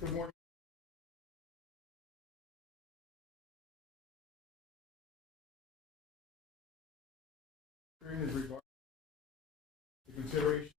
Good morning. Is regarding the consideration.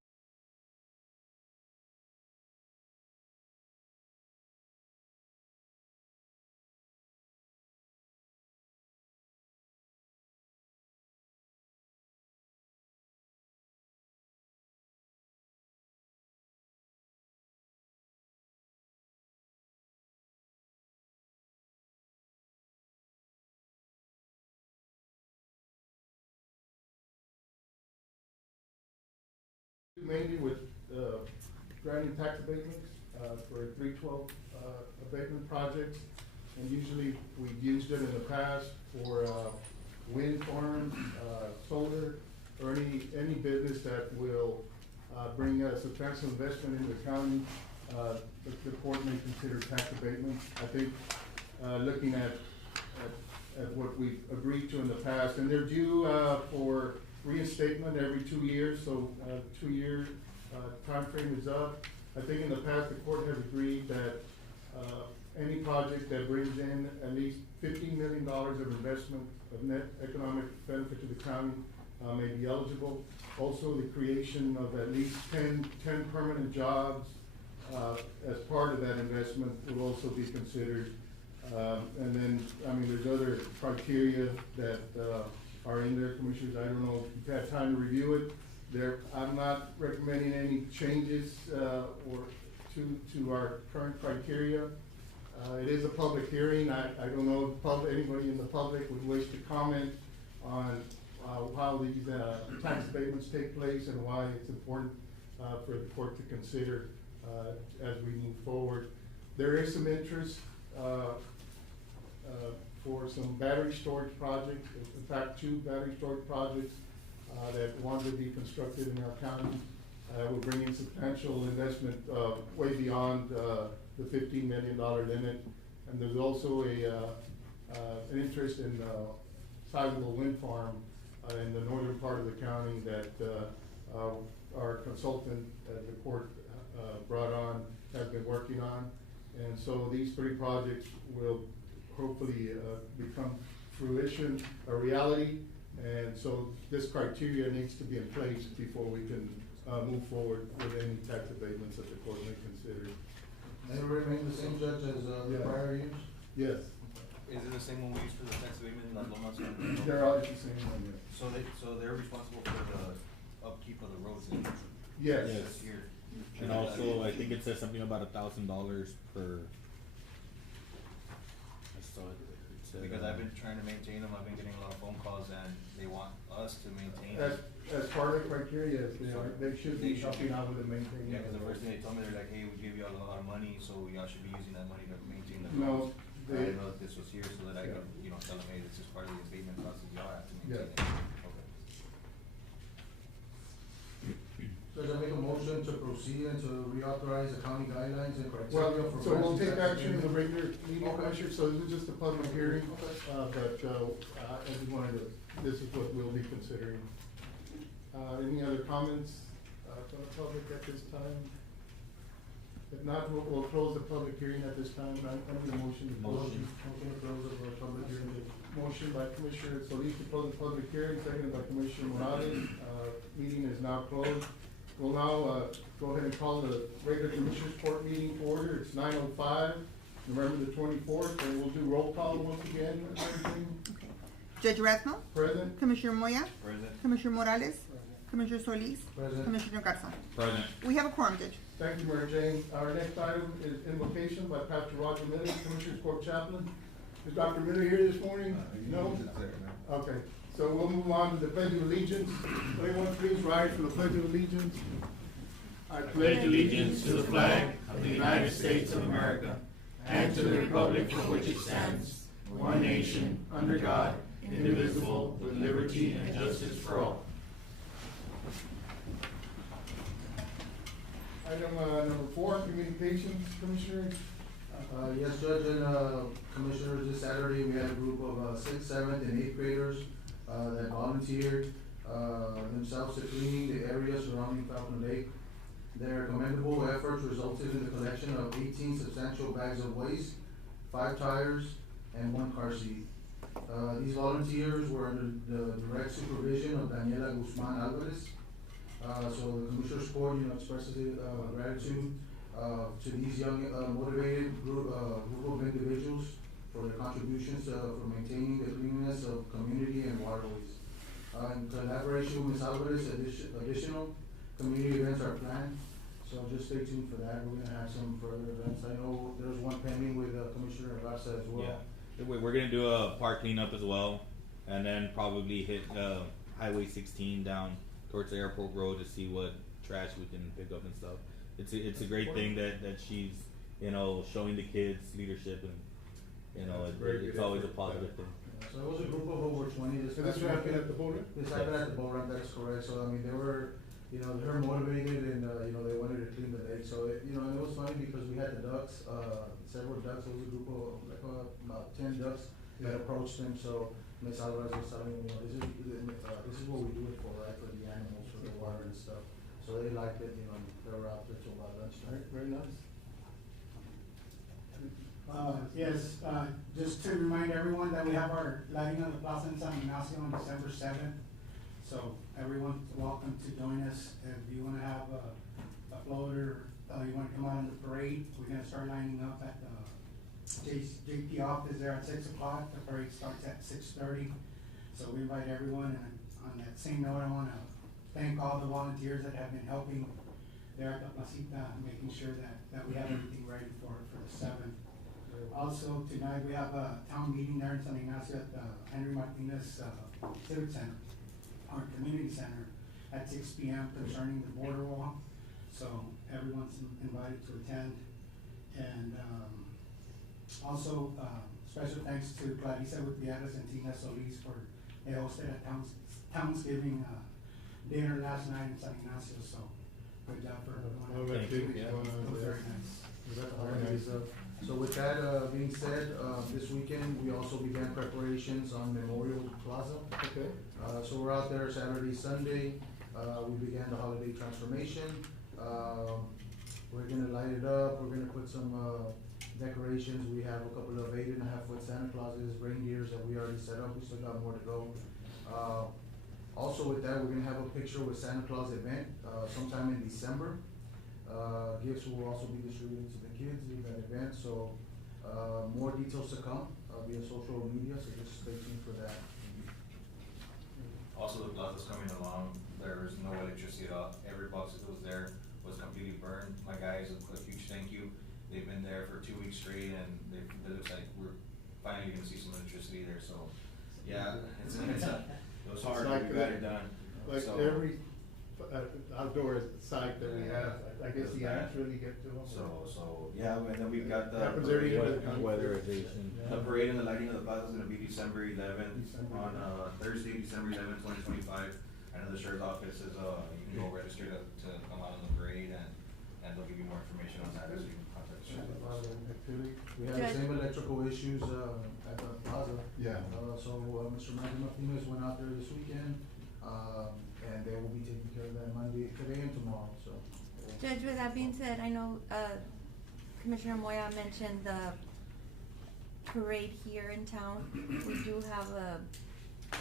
Mainly with granting tax abatements for 312 abatement projects. And usually we've used it in the past for wind farms, solar, or any business that will bring a substantial investment into the county. The court may consider tax abatements. I think looking at what we've agreed to in the past, and they're due for reinstatement every 2 years, so 2 year time frame is up. I think in the past, the court has agreed that any project that brings in at least $15 million of investment of net economic benefit to the county may be eligible. Also, the creation of at least 10 permanent jobs as part of that investment will also be considered. And then, I mean, there's other criteria that are in there, Commissioners. I don't know if you've had time to review it. I'm not recommending any changes or to our current criteria. It is a public hearing. I don't know if anybody in the public would wish to comment on how these tax abatements take place and why it's important for the court to consider as we move forward. There is some interest for some battery storage projects. In fact, 2 battery storage projects that want to be constructed in our county. Will bring in substantial investment way beyond the $15 million limit. And there's also an interest in a sizable wind farm in the northern part of the county that our consultant that the court brought on has been working on. And so these 3 projects will hopefully become fruition, a reality. And so this criteria needs to be in place before we can move forward with any tax abatements that the court may consider. They remain the same, Judge, as the prior years? Yes. Is it the same one we used for the tax abatement in Las Lomas? They're all the same one, yes. So they're responsible for the upkeep of the roads in Yes. this year. And also, I think it says something about $1,000 per. I saw it. Because I've been trying to maintain them, I've been getting a lot of phone calls and they want us to maintain them. As part of the criteria, they should be helping out with the maintaining. Yeah, because the first thing they told me, they're like, hey, we give you all a lot of money, so y'all should be using that money to maintain the No, roads. I didn't know that this was here so that I could, tell them, hey, this is part of the abatement process, y'all have to maintain it. Okay. Judge, I make a motion to proceed and to reauthorize the county guidelines and criteria Well, for. so we'll take tax action in the abatement. regular meeting, Okay. Commissioner, so this is just a public hearing. Okay. But I just wanted to, this is what we'll be considering. Any other comments from the public at this time? If not, we'll close the public hearing at this time. I need a motion. Motion to close the public hearing. Motion by Commissioner Solis to close the public hearing, seconded by Commissioner Morales. Meeting is now closed. We'll now go ahead and call the regular Commissioners Court meeting to order. It's 9:05, November the 24th, and we'll do roll call once again. Okay. Judge Rathmel, Present? Commissioner Moya, President? Commissioner Morales, Commissioner Solis, Present. Commissioner Garza. Present. We have a quorum, Judge. Thank you, Mary Jane. Our next item is invocation by Pastor Roger Miller, Commissioners Court Chaplain. Is Dr. Miller here this morning? No? Okay, so we'll move on to the Pledge of Allegiance. Everyone please rise for the Pledge of Allegiance. I pledge allegiance to the flag of the United States of America and to the republic for which it stands, one nation, under God, indivisible, with liberty and justice for all. Item number 4, communications, Commissioners. Yes, Judge, and Commissioners, this Saturday, we had a group of 6th, 7th, and 8th graders that volunteered themselves to cleaning the area surrounding Falcon Lake. Their commendable efforts resulted in the collection of 18 substantial bags of waste, 5 tires, and 1 car seat. These volunteers were under the direct supervision of Daniela Guzman Alvarez. So the Commissioners Court, expresses gratitude to these young, motivated group of individuals for their contributions for maintaining the cleanliness of community and waterways. In collaboration with Ms. Alvarez, additional community events are planned, so just stay tuned for that. We're gonna have some further events. I know there's one pending with Commissioner Garza as well. Yeah, we're gonna do a park cleanup as well, and then probably hit Highway 16 down towards the airport road to see what trash we can pick up and stuff. It's a great thing that she's showing the kids leadership, and it's always a positive thing. So it was a group of over 20 this So this past happened weekend. at the border? This happened at the boat ramp, that's correct. So I mean, they were motivated, and they wanted to clean the lake. So and it was funny because we had the ducks, several ducks. There was a group of about 10 ducks that approached them. So Ms. Alvarez was telling them, this is what we do it for, right? For the animals, for the water and stuff. So they liked it. They were out there till about lunchtime. Very nice. Yes, just to remind everyone that we have our lighting on the plaza in San Ignacio on December 7th. So everyone's welcome to join us. If you wanna have a floater, you wanna come out on the parade, we're gonna start lining up at the JP office there at 6 o'clock. The parade starts at 6:30. So we invite everyone, and on that same note, I wanna thank all the volunteers that have been helping there at the placita, making sure that we have everything ready for the 7th. Also, tonight we have a town meeting there in San Ignacio at the Henry Martinez Civic Center, our community center, at 6 p.m. concerning the border wall. So everyone's invited to attend. And also, special thanks to Clarissa Gutierrez and Tina Solis for they hosted a Townsgiving dinner last night in San Ignacio. So good job for everyone. Thank you. It was very nice. Very nice. So with that being said, this weekend we also began preparations on Memorial Plaza. Okay. So we're out there Saturday, Sunday. We began the holiday transformation. We're gonna light it up. We're gonna put some decorations. We have a couple of 8.5-foot Santa Clauses, reindeers that we already set up. We still got more to go. Also with that, we're gonna have a picture with Santa Claus event sometime in December. Gifts will also be distributed to the kids in that event, so more details to come via social media, so just stay tuned for that. Also, the plaza's coming along, there's no electricity at all, every box that was there was completely burned. My guys, a huge thank you, they've been there for 2 weeks straight, and it looks like we're finally gonna see some electricity there, so, yeah, it was hard, It's like we got it done. Like So- every outdoor site that we have, I guess the ants really get to them. So, yeah, and then we've got the. Happens every year. Weatherization. The parade and the lighting of the plaza is gonna be December 11th, December. on, Thursday, December 11th, 2025. I know the sheriff's office is, you can go register to come out on the parade, and they'll give you more information on that, so you can contact the sheriff's office. Activity. We have the same electrical issues at the plaza. Yeah. So Mr. Maggie Martinez went out there this weekend, and they will be taking care of that today and tomorrow, so. Judge, with that being said, I know Commissioner Moya mentioned the parade here in town. We do have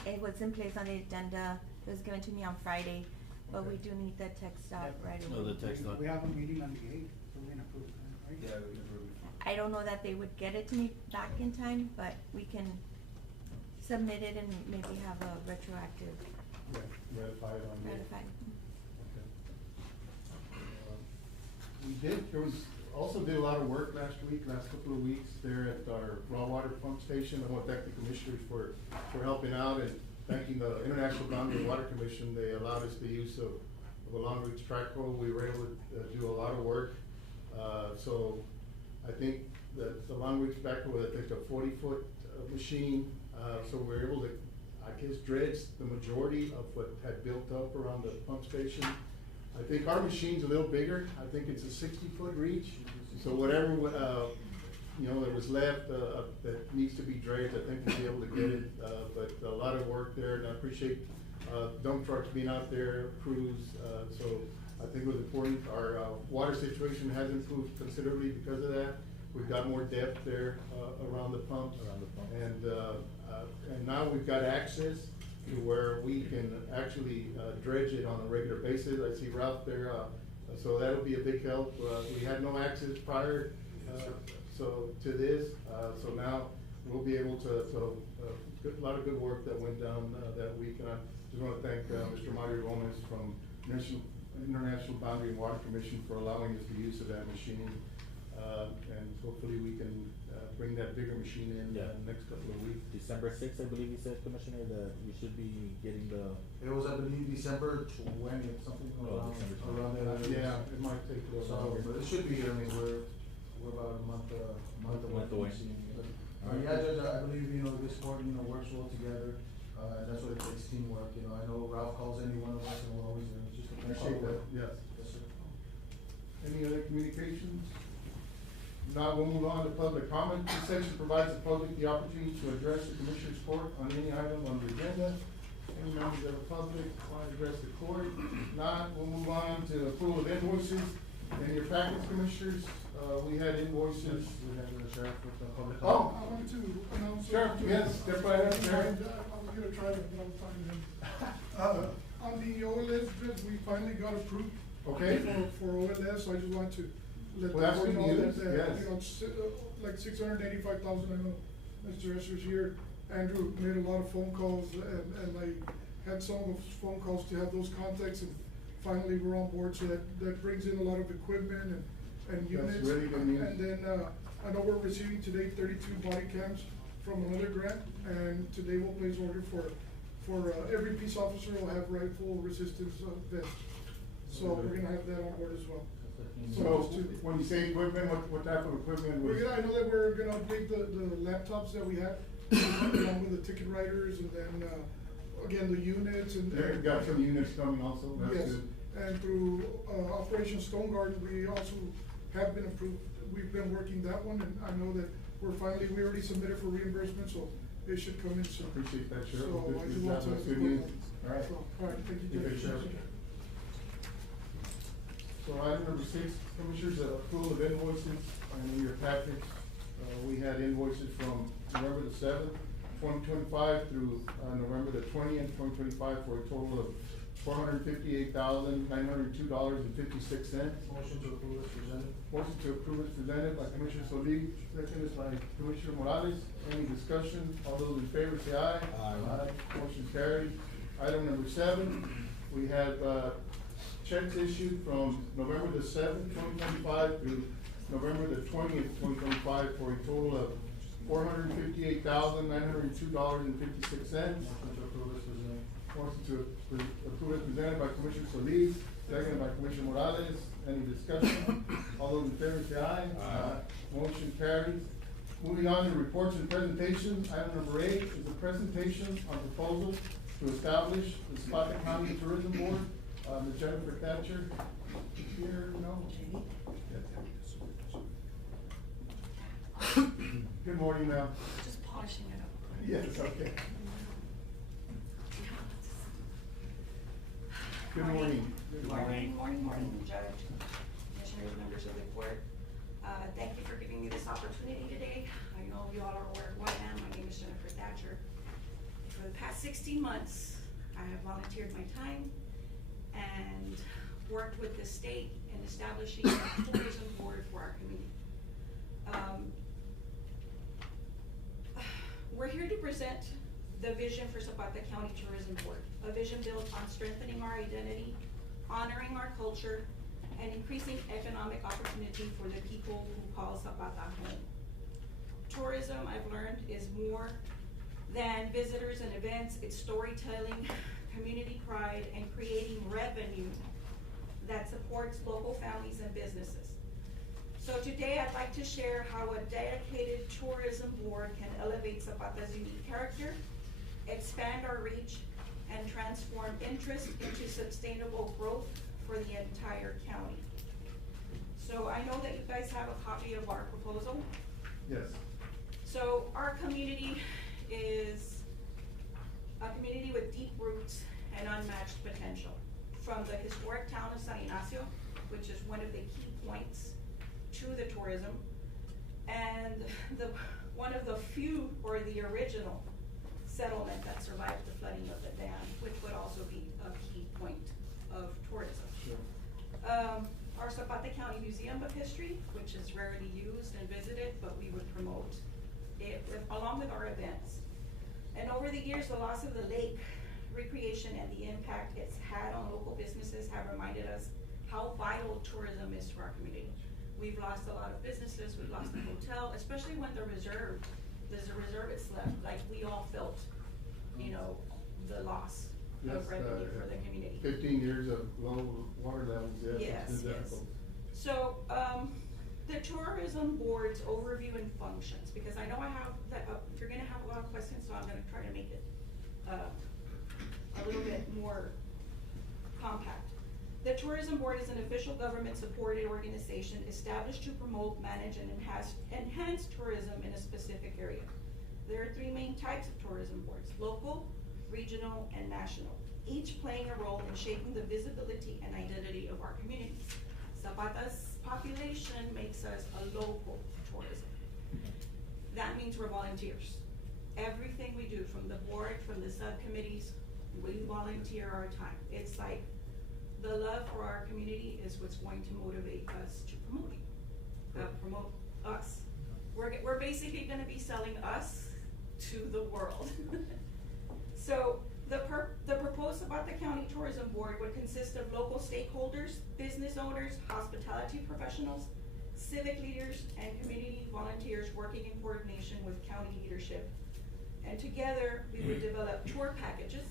it was in place on the agenda. It was given to me on Friday, but we do need the text out right No, away. the text not. We have a meeting on the 8th, so we're gonna approve that, right? Yeah, we can approve it. I don't know that they would get it to me back in time, but we can submit it and maybe have a retroactive Ratified on the. ratified. There was also did a lot of work last couple of weeks there at our raw water pump station. I want to thank the commissioners for helping out, and thanking the International Boundary Water Commission. They allowed us the use of a long reach trackpole. We were able to do a lot of work. So I think that the long reach backhoe, I think a 40-foot machine, so we're able to, I guess, dredge the majority of what had built up around the pump station. I think our machine's a little bigger. I think it's a 60-foot reach. So whatever, that was left, that needs to be dredged, I think we'll be able to get it. But a lot of work there, and I appreciate, dump trucks being out there, crews. So I think it was important. Our water situation has improved considerably because of that. We've got more depth there around the pumps. Around the pump. And now we've got access to where we can actually dredge it on a regular basis. I see Ralph there, so that'll be a big help. We had no access prior, so to this, so now we'll be able to, a lot of good work that went down that week. And I just wanna thank Mr. Mario Gomez from International Boundary and Water Commission for allowing us the use of that machine. And hopefully we can bring that bigger machine in next couple of weeks. December 6th, I believe you said, Commissioner, that we should be getting the. It was, I believe, December 20th, something around, December 20th. around that. Yeah, it might take a little So, longer. but it should be here. I mean, we're about a month away. Month away. from seeing it. Alright. Yeah, Judge, I believe, this court, works well together, and that's what it takes, teamwork, I know Ralph calls any one of us and we're always there, it's just a phone call Appreciate that, away. yes. Yes, sir. Any other communications? Now we'll move on to public comment. This section provides the public the opportunity to address the Commissioners Court on any item on the agenda. Any members of the public want to address the court? If not, we'll move on to approval of invoices. In your packets, Commissioners, we had invoices. We have the sheriff with the public. Oh. I wanted to announce. Sheriff, yes, step right up, Sheriff. I was gonna try to, but I'm finding him. On the OLS bids, we finally got approved. Okay. For OLS, so I just want to let Well, that's the board good know news, that, yes. it's, like 685,000, I know Mr. Esser's here. Andrew made a lot of phone calls and I had some of those phone calls to have those contacts and finally we're on board, so that brings in a lot of equipment and units. That's really good news. And then, I know we're receiving today 32 body cams from another grant, and today we'll place order for every peace officer will have rifle resistance vest. So we're gonna have that on board as well. So, when you say equipment, what type of equipment was? I know that we're gonna update the laptops that we have, along with the ticket writers, and then, again, the units and. There, got some units coming also, that's Yes, good. and through, Operation Stone Garden, we also have been approved, we've been working that one, and I know that we already submitted for reimbursement, so it should come in soon. Appreciate that, Sheriff. So Good- I good just job. want to. That's good news. All right. All right, thank you, Okay, Judge. Sheriff. So item number 6, Commissioners, approval of invoices, and in your package, we had invoices from November the 7th, 2025 through, November the 20th, 2025 for a total of $458,902.56. Motion to approve as presented. Motion to approve is presented by Commissioner Solis, seconded by Commissioner Morales. Any discussion? All those in favor say aye. Aye. Motion carried. Item number 7, we have, checks issued from November the 7th, 2025 through November the 20th, 2025 for a total of $458,902.56. Motion to approve as presented. Motion to approve is presented by Commissioner Solis, seconded by Commissioner Morales. Any discussion? All those in favor say aye. Aye. Motion carries. Moving on to reports and presentations, item number 8 is a presentation on proposal to establish the Zapata County Tourism Board. Ms. Jennifer Thatcher, here, no? Good morning, ma'am. Just polishing it up. Yes, okay. Good morning. Good morning, Judge, Commissioners, members of the court. Thank you for giving me this opportunity today. I know you all are aware of who I am. My name is Jennifer Thatcher. For the past 16 months, I have volunteered my time and worked with the state in establishing a tourism board for our community. We're here to present the vision for Zapata County Tourism Board, a vision built on strengthening our identity, honoring our culture, and increasing economic opportunity for the people who call Zapata home. Tourism, I've learned, is more than visitors and events. It's storytelling, community pride, and creating revenue that supports local families and businesses. So today I'd like to share how a dedicated tourism board can elevate Zapata's unique character, expand our reach, and transform interest into sustainable growth for the entire county. So I know that you guys have a copy of our proposal. Yes. So our community is a community with deep roots and unmatched potential. from the historic town of San Ignacio, which is one of the key points to the tourism, and one of the few, or the original settlement that survived the flooding of the dam, which would also be a key point of tourism. Sure. Our Zapata County Museum of History, which is rarely used and visited, but we would promote it along with our events. And over the years, the loss of the lake recreation and the impact it's had on local businesses have reminded us how vital tourism is to our community. We've lost a lot of businesses, we've lost the hotel, especially when there's a reserve it's left, like we all felt, you know, the loss Yes, of revenue for the community. 15 years of low water levels, yes, Yes, it's been yes. difficult. So, the tourism board's overview and functions, because I know I have that, you're gonna have a lot of questions, so I'm gonna try to make it, a little bit more compact. The tourism board is an official government-supported organization established to promote, manage, and enhance tourism in a specific area. There are three main types of tourism boards: local, regional, and national, each playing a role in shaping the visibility and identity of our communities. Zapata's population makes us a local tourism. That means we're volunteers. Everything we do, from the board, from the subcommittees, we volunteer our time. It's like the love for our community is what's going to motivate us to promote us. We're basically gonna be selling us to the world. So the proposed Zapata County Tourism Board would consist of local stakeholders, business owners, hospitality professionals, civic leaders, and community volunteers working in coordination with county leadership. And together, we would develop tour packages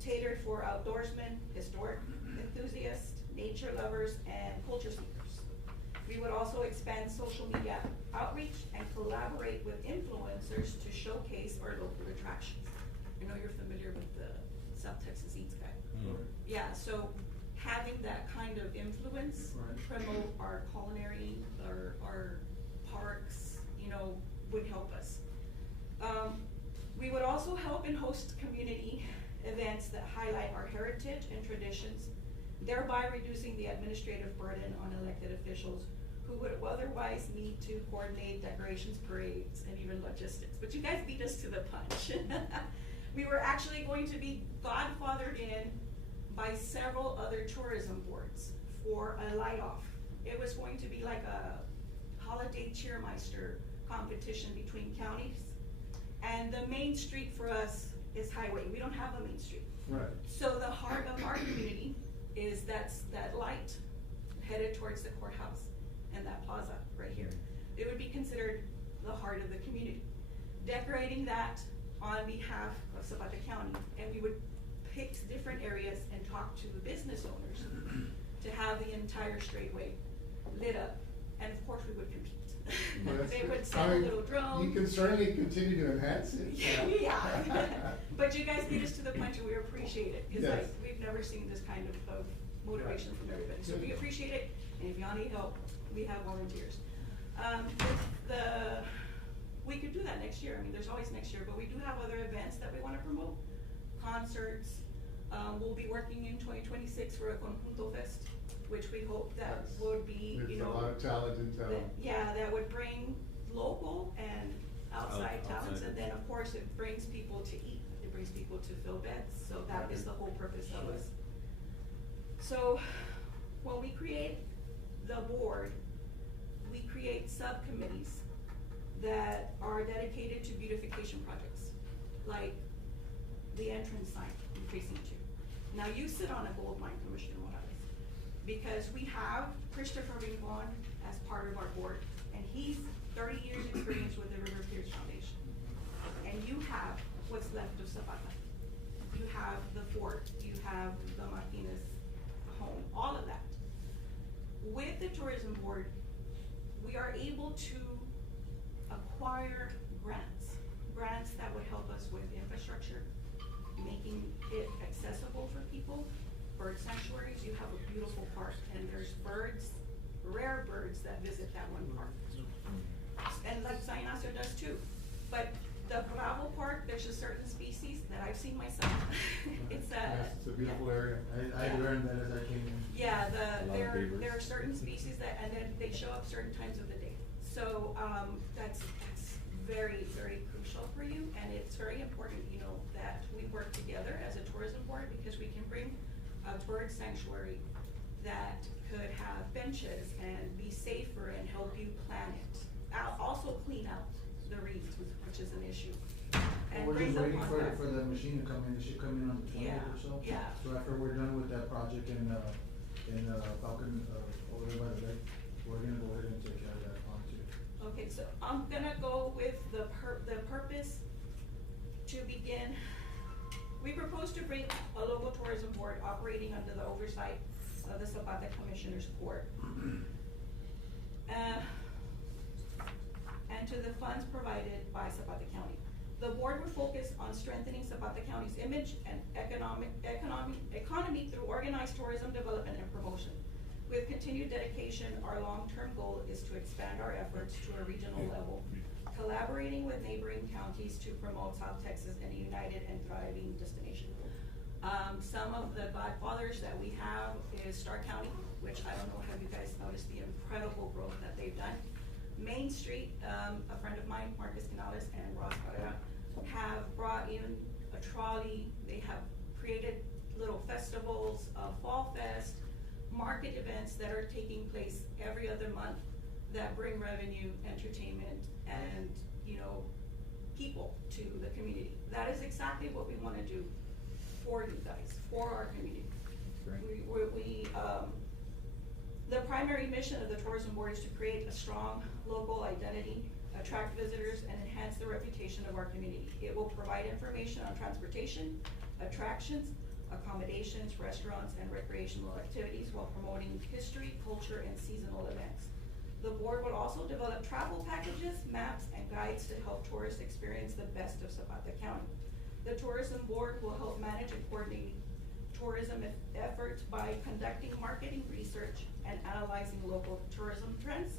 tailored for outdoorsmen, historic enthusiasts, nature lovers, and culture seekers. We would also expand social media outreach and collaborate with influencers to showcase our local attractions. I know you're familiar with the South Texas Eats Guide. Yeah, so having that kind of influence, promote our culinary, our parks, you know, would help us. We would also help and host community events that highlight our heritage and traditions, thereby reducing the administrative burden on elected officials who would otherwise need to coordinate decorations, parades, and even logistics. But you guys beat us to the punch. We were actually going to be godfathered in by several other tourism boards for a light-off. It was going to be like a holiday cheermeister competition between counties. And the main street for us is highway. We don't have a main street. Right. So the heart of our community is that light headed towards the courthouse and that plaza right here. It would be considered the heart of the community. Decorating that on behalf of Zapata County, and we would pick different areas and talk to the business owners to have the entire straightway lit up, and of course we would compete. They would send a little drone. You can certainly continue to enhance it. Yeah. But you guys get us to the punch, and we appreciate it, because Yes. we've never seen this kind of motivation from everybody. So we appreciate it, and if y'all need help, we have volunteers. We could do that next year. I mean, there's always next year, but we do have other events that we want to promote. Concerts. We'll be working in 2026 for a Conjunto Fest, which we hope that would be, There's you know, a lot of talent in town. that would bring local and outside talents, and then of course it brings people to eat. It brings people to fill beds. So that is the whole purpose of us. So when we create the board, we create subcommittees that are dedicated to beautification projects, like the entrance sign in Precinct 2. Now you sit on a gold mine, Commissioner Morales, because we have Christopher Rincon as part of our board, and he's 30 years experience with the River Piers Foundation. And you have what's left of Zapata. You have the fort, you have the Martinez home, all of that. With the tourism board, we are able to acquire grants that would help us with infrastructure, making it accessible for people. Bird sanctuaries, you have a beautiful park, and there's birds, rare birds that visit that one park. And like San Ignacio does too. But the Bravo Park, there's a certain species that I've seen myself it's Yes, it's a beautiful area. I learned that as I came in. Yeah, A lot of beavers. there are certain species that, and then they show up certain times of the day. So, that's very, very crucial for you, and it's very important, you know, that we work together as a tourism board, because we can bring a bird sanctuary that could have benches and be safer and help you plan it. Also clean out the reeds, which is an issue. And We're bring just the waiting for contact. the machine to come in. It should come in on the 20th or so. Yeah. So after we're done with that project in Falcon, over there by the lake, we're gonna go ahead and take care of that pond too. Okay, so I'm gonna go with the purpose to begin. We propose to bring a local tourism board operating under the oversight of the Zapata Commissioners Court. And to the funds provided by Zapata County. The board will focus on strengthening Zapata County's image and economy through organized tourism development and promotion. With continued dedication, our long-term goal is to expand our efforts to a regional level, collaborating with neighboring counties to promote South Texas in a united and thriving destination. Some of the godfathers that we have is Stark County, which I don't know, have you guys noticed the incredible growth that they've done? Main Street, a friend of mine, Marcus Canales and Ross Carrera, have brought in a trolley. They have created little festivals, Fall Fest, market events that are taking place every other month that bring revenue, entertainment, and, you know, people to the community. That is exactly what we wanna do for you guys, for our community. The primary mission of the tourism board is to create a strong local identity, attract visitors, and enhance the reputation of our community. It will provide information on transportation, attractions, accommodations, restaurants, and recreational activities while promoting history, culture, and seasonal events. The board will also develop travel packages, maps, and guides to help tourists experience the best of Zapata County. The tourism board will help manage and coordinate tourism efforts by conducting marketing research and analyzing local tourism trends.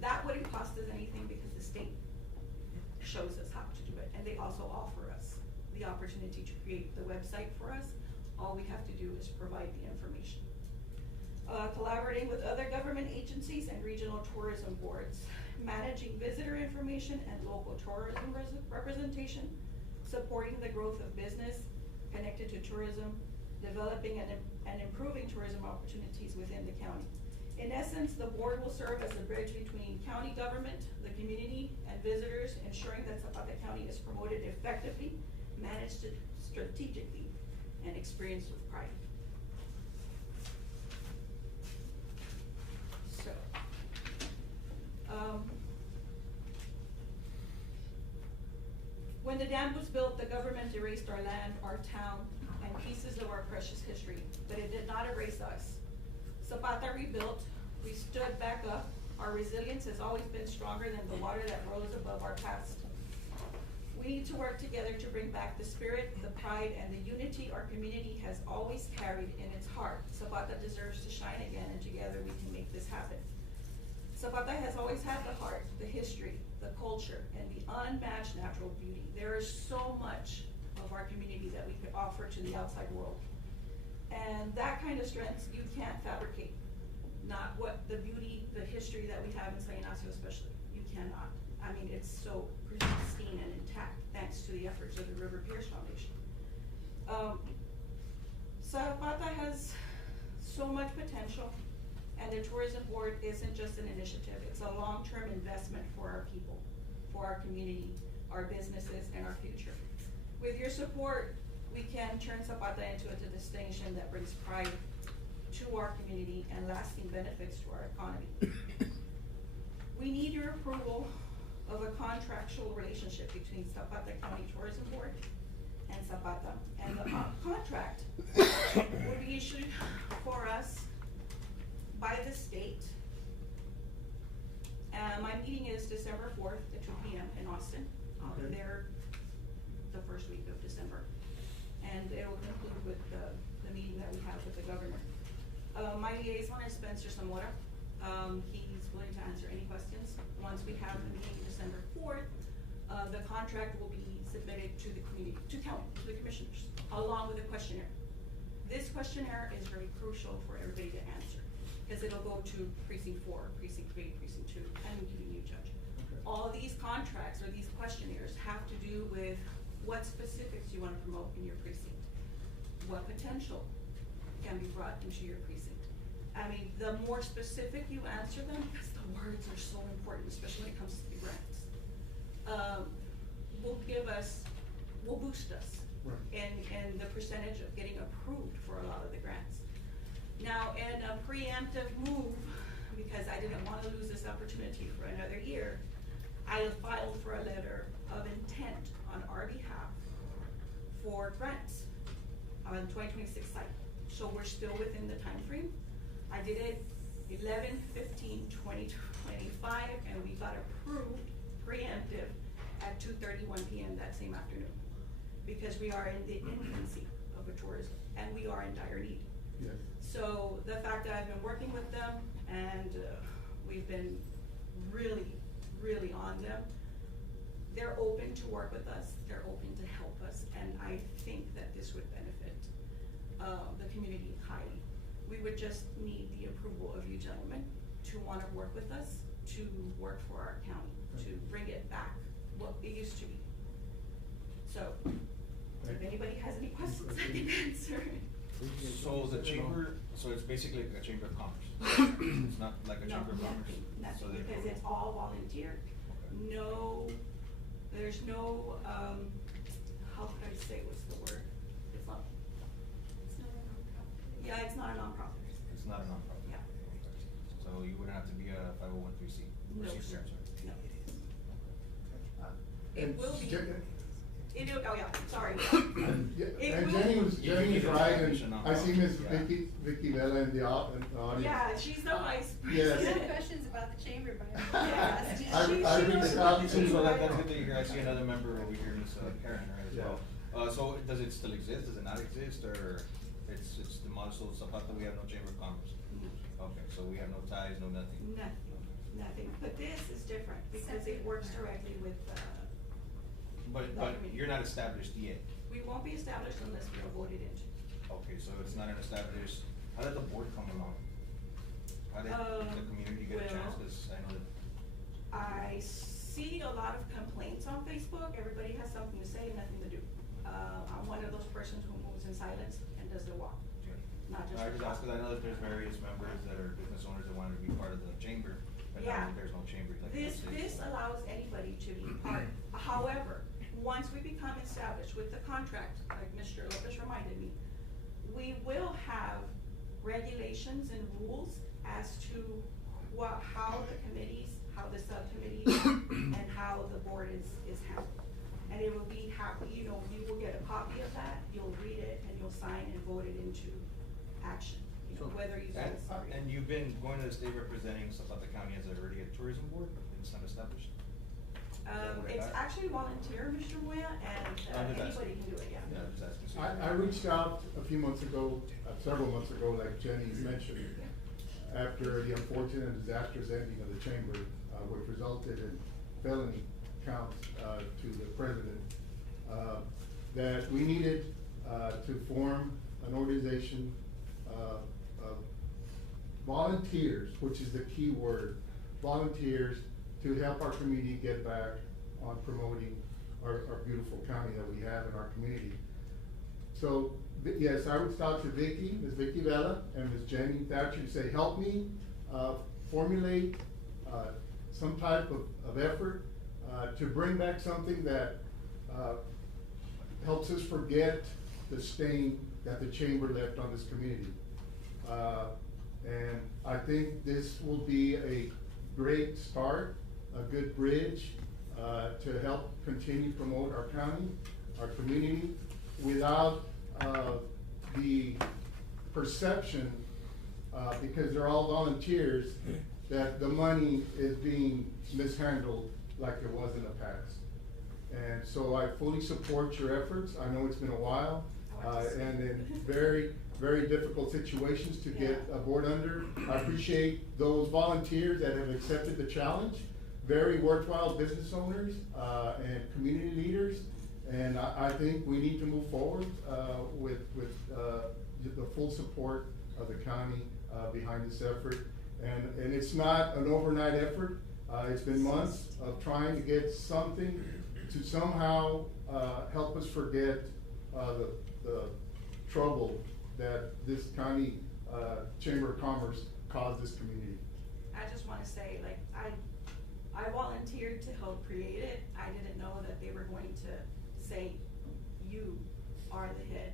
That wouldn't cost us anything because the state shows us how to do it, and they also offer us the opportunity to create the website for us. All we have to do is provide the information. Collaborating with other government agencies and regional tourism boards, managing visitor information and local tourism representation, supporting the growth of business connected to tourism, developing and improving tourism opportunities within the county. In essence, the board will serve as a bridge between county government, the community, and visitors, ensuring that Zapata County is promoted effectively, managed strategically, and experienced with pride. So, when the dam was built, the government erased our land, our town, and pieces of our precious history, but it did not erase us. Zapata rebuilt, we stood back up. Our resilience has always been stronger than the water that rose above our past. We need to work together to bring back the spirit, the pride, and the unity our community has always carried in its heart. Zapata deserves to shine again, and together we can make this happen. Zapata has always had the heart, the history, the culture, and the unmatched natural beauty. There is so much of our community that we could offer to the outside world. And that kind of strength you can't fabricate. Not what the beauty, the history that we have in San Ignacio especially. You cannot. I mean, it's so pristine and intact thanks to the efforts of the River Pierce Foundation. Zapata has so much potential, and the tourism board isn't just an initiative. It's a long-term investment for our people, for our community, our businesses, and our future. With your support, we can turn Zapata into a destination that brings pride to our community and lasting benefits to our economy. We need your approval of a contractual relationship between Zapata County Tourism Board and Zapata. And the contract will be issued for us by the state. My meeting is December 4th at 2 p.m. in Austin. I'll be there the first week of December. And it'll conclude with the meeting that we have with the governor. My liaison is Spencer Zamora. He's willing to answer any questions. Once we have the meeting December 4th, The contract will be submitted to the community, to the commissioners, along with a questionnaire. This questionnaire is very crucial for everybody to answer, because it'll go to precinct 4, precinct 3, precinct 2, and the new judge. Okay. All these contracts or these questionnaires have to do with what specifics you wanna promote in your precinct, what potential can be brought into your precinct. I mean, the more specific you answer them, because the words are so important, especially when it comes to the grants, will boost us Right. in the percentage of getting approved for a lot of the grants. Now, in a preemptive move, because I didn't want to lose this opportunity for another year, I filed for a letter of intent on our behalf for grants on the 2026 cycle. So we're still within the time frame. I did it 11/15/2025, and we got approved preemptive at 2:31 p.m. that same afternoon, because we are in the infancy of a tourism, and we are in dire need. Yes. So the fact that I've been working with them, and we've been really, really on them, they're open to work with us, they're open to help us, and I think that this would benefit the community highly. We would just need the approval of you gentlemen to wanna work with us, to work for our county, to bring it back what it used to be. So, if anybody has any questions, I can answer. So the chamber, so it's basically a chamber of commerce? It's not like a No, chamber of commerce? nothing, So nothing, they- because it's all volunteer. Okay. No, there's no, how could I say, what's the word? It's not, yeah, it's not a nonprofit. It's not a nonprofit? Yeah. So you wouldn't have to be a 501(c)(3)? No, Or C3, sir. I'm sorry. No. And It will be, oh yeah, sorry. Yeah, It and will- Jenny was right, and I see Miss Yeah. Vicky Vela in the audience. Yeah, she's the vice Yes. president. Questions about the chamber, but. Yeah. I read the copy. So that's good to hear. I see another member over here, Ms. Karen, right, as Yeah. well. So does it still exist? Does it not exist? Or it's demolished? So Zapata, we have no chamber of commerce? Okay, so we have no ties, no nothing? Nothing, but this is different, because it works directly with, But you're not established yet? we won't be established unless we are voted into. Okay, so it's not an established, how did the board come along? How did the community get a chance? well, 'Cause I know that. I see a lot of complaints on Facebook, everybody has something to say, nothing to do. I'm one of those persons who moves in silence and does the walk, not just. I just asked, cause I know that there's various members that are business owners that wanted to be part of the chamber, but now Yeah. that there's no chamber. like This let's say- allows anybody to be part. However, once we become established with the contract, like Mr. Lopez reminded me, we will have regulations and rules as to how the committees, how the subcommittees, and how the board is handled. And it will be you will get a copy of that, you'll read it, and you'll sign and vote it into action, whether you guys. And you've been going to the state representing Zapata County as already a tourism board, it's not established? what I It's got? actually volunteer, Mr. Moya, and I'm just anybody asking. can do it, yeah. Yeah, I'm just asking. So I reached out a few months ago, several months ago, like Jenny mentioned, after the unfortunate disastrous ending of the chamber, which resulted in felony counts, to the president, that we needed, to form an organization, of volunteers, which is the key word, volunteers to help our community get back on promoting our beautiful county that we have in our community. So, yes, I reached out to Vicky, Ms. Vicky Vela, and Ms. Jenny Thatcher to say, help me, formulate, some type of effort, to bring back something that, helps us forget the stain that the chamber left on this community. And I think this will be a great start, a good bridge, to help continue promote our county, our community, without, the perception, because they're all volunteers, that the money is being mishandled like it was in the past. And so I fully support your efforts. I know it's been a while, and in very, very difficult situations to get a board under. I appreciate those volunteers that have accepted the challenge. very worthwhile business owners, and community leaders. And I think we need to move forward, with the full support of the county, behind this effort. And it's not an overnight effort. It's been months of trying to get something to somehow, help us forget, the trouble that this county, Chamber of Commerce caused this community. I just wanna say, like, I volunteered to help create it. I didn't know that they were going to say, you are the head.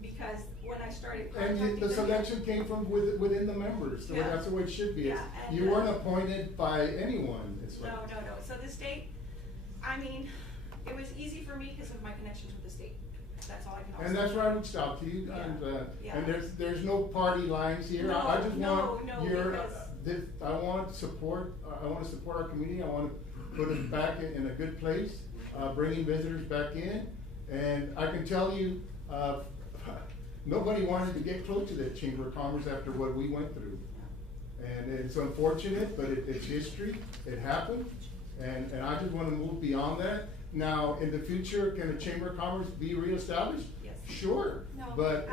Because when I started contacting And the them- selection came from within the members, so Yeah. that's the way it should be. Yeah, and, You weren't appointed by anyone, it's like. No. So the state, I mean, it was easy for me because of my connections with the state. That's all I can also. And that's why I reached out to you, Yeah. and Yeah. there's no party lines here. No, I just no, want no, your, because- I wanna support our community, I wanna put it back in a good place, bringing visitors back in. And I can tell you, nobody wanted to get close to the Chamber of Commerce after what we went through. And it's unfortunate, but it's history, it happened, and I just wanna move beyond that. Now, in the future, can the Chamber of Commerce be reestablished? Yes. Sure, No, but,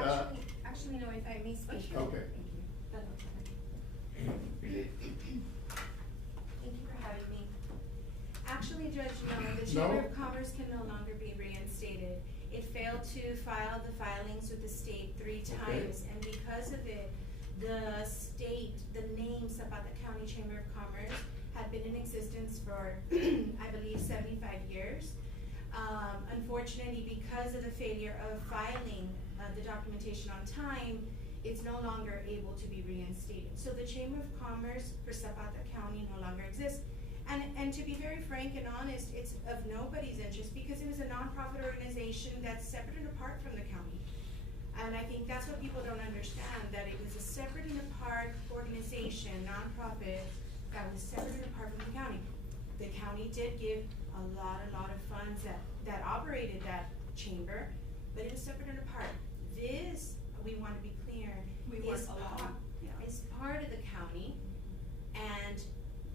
actually, no, if I may speak. okay. Thank you for having me. Actually, Judge, no, the No? Chamber of Commerce can no longer be reinstated. It failed to file the filings with the state 3 Okay. times, and because of it, the state, the name Zapata County Chamber of Commerce had been in existence for, I believe, 75 years. Unfortunately, because of the failure of filing the documentation on time, it's no longer able to be reinstated. So the Chamber of Commerce for Zapata County no longer exists. And to be very frank and honest, it's of nobody's interest because it was a nonprofit organization that's separate and apart from the county. And I think that's what people don't understand, that it was a separate and apart organization, nonprofit, that was separate and apart from the county. The county did give a lot of funds that operated that chamber, but it was separate and apart. This, we want to be clear, We is weren't alone. is part of the county, and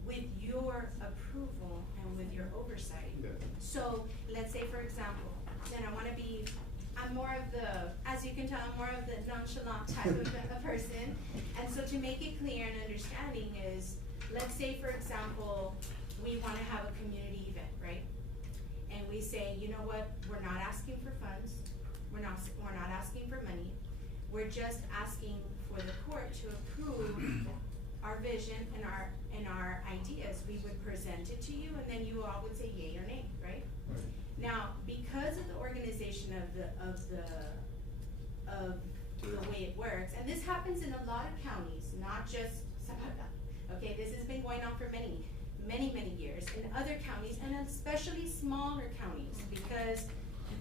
with your approval and with your oversight. Yeah. So, let's say for example, then I'm more of the, as you can tell, I'm more of the nonchalant type of a person. And so to make it clear and understanding is, let's say for example, we wanna have a community event, right? And we say, you know what, we're not asking for funds, we're not asking for money, we're just asking for the court to approve our vision and our ideas. We would present it to you and then you all would say yay or nay, right? Now, because of the organization of the way it works, and this happens in a lot of counties, not just Zapata, okay? This has been going on for many years in other counties, and especially smaller counties, because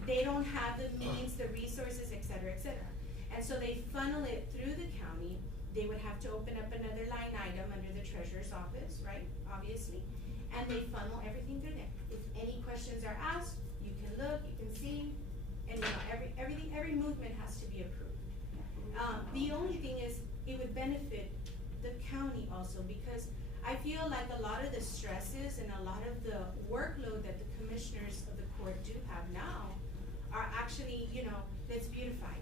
they don't have the means, the resources, et cetera, et cetera. And so they funnel it through the county. They would have to open up another line item under the treasurer's office, right, obviously, and they funnel everything through there. If any questions are asked, you can look, you can see, and you know, every movement has to be approved. The only thing is, it would benefit the county also, because I feel like a lot of the stresses and a lot of the workload that the commissioners of the court do have now are actually, you know, let's beautify,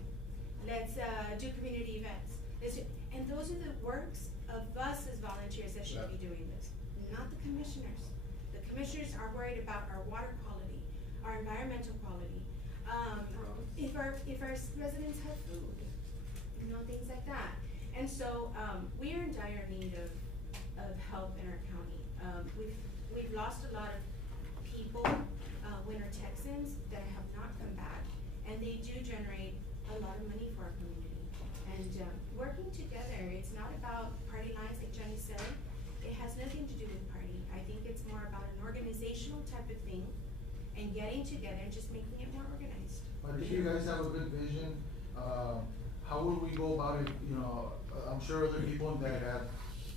let's do community events, and those are the works of us as volunteers that should be doing this, not the commissioners. The commissioners are worried about our water quality, our environmental quality, if our residents have food, you know, things like that. And so, we are in dire need of help in our county. We've lost a lot of people, winter Texans, that have not come back, and they do generate a lot of money for our community. And working together, it's not about party lines, like Johnny said. It has nothing to do with party. I think it's more about an organizational type of thing, and getting together and just making it more organized. But if you guys have a good vision, how would we go about it? You know, I'm sure other people that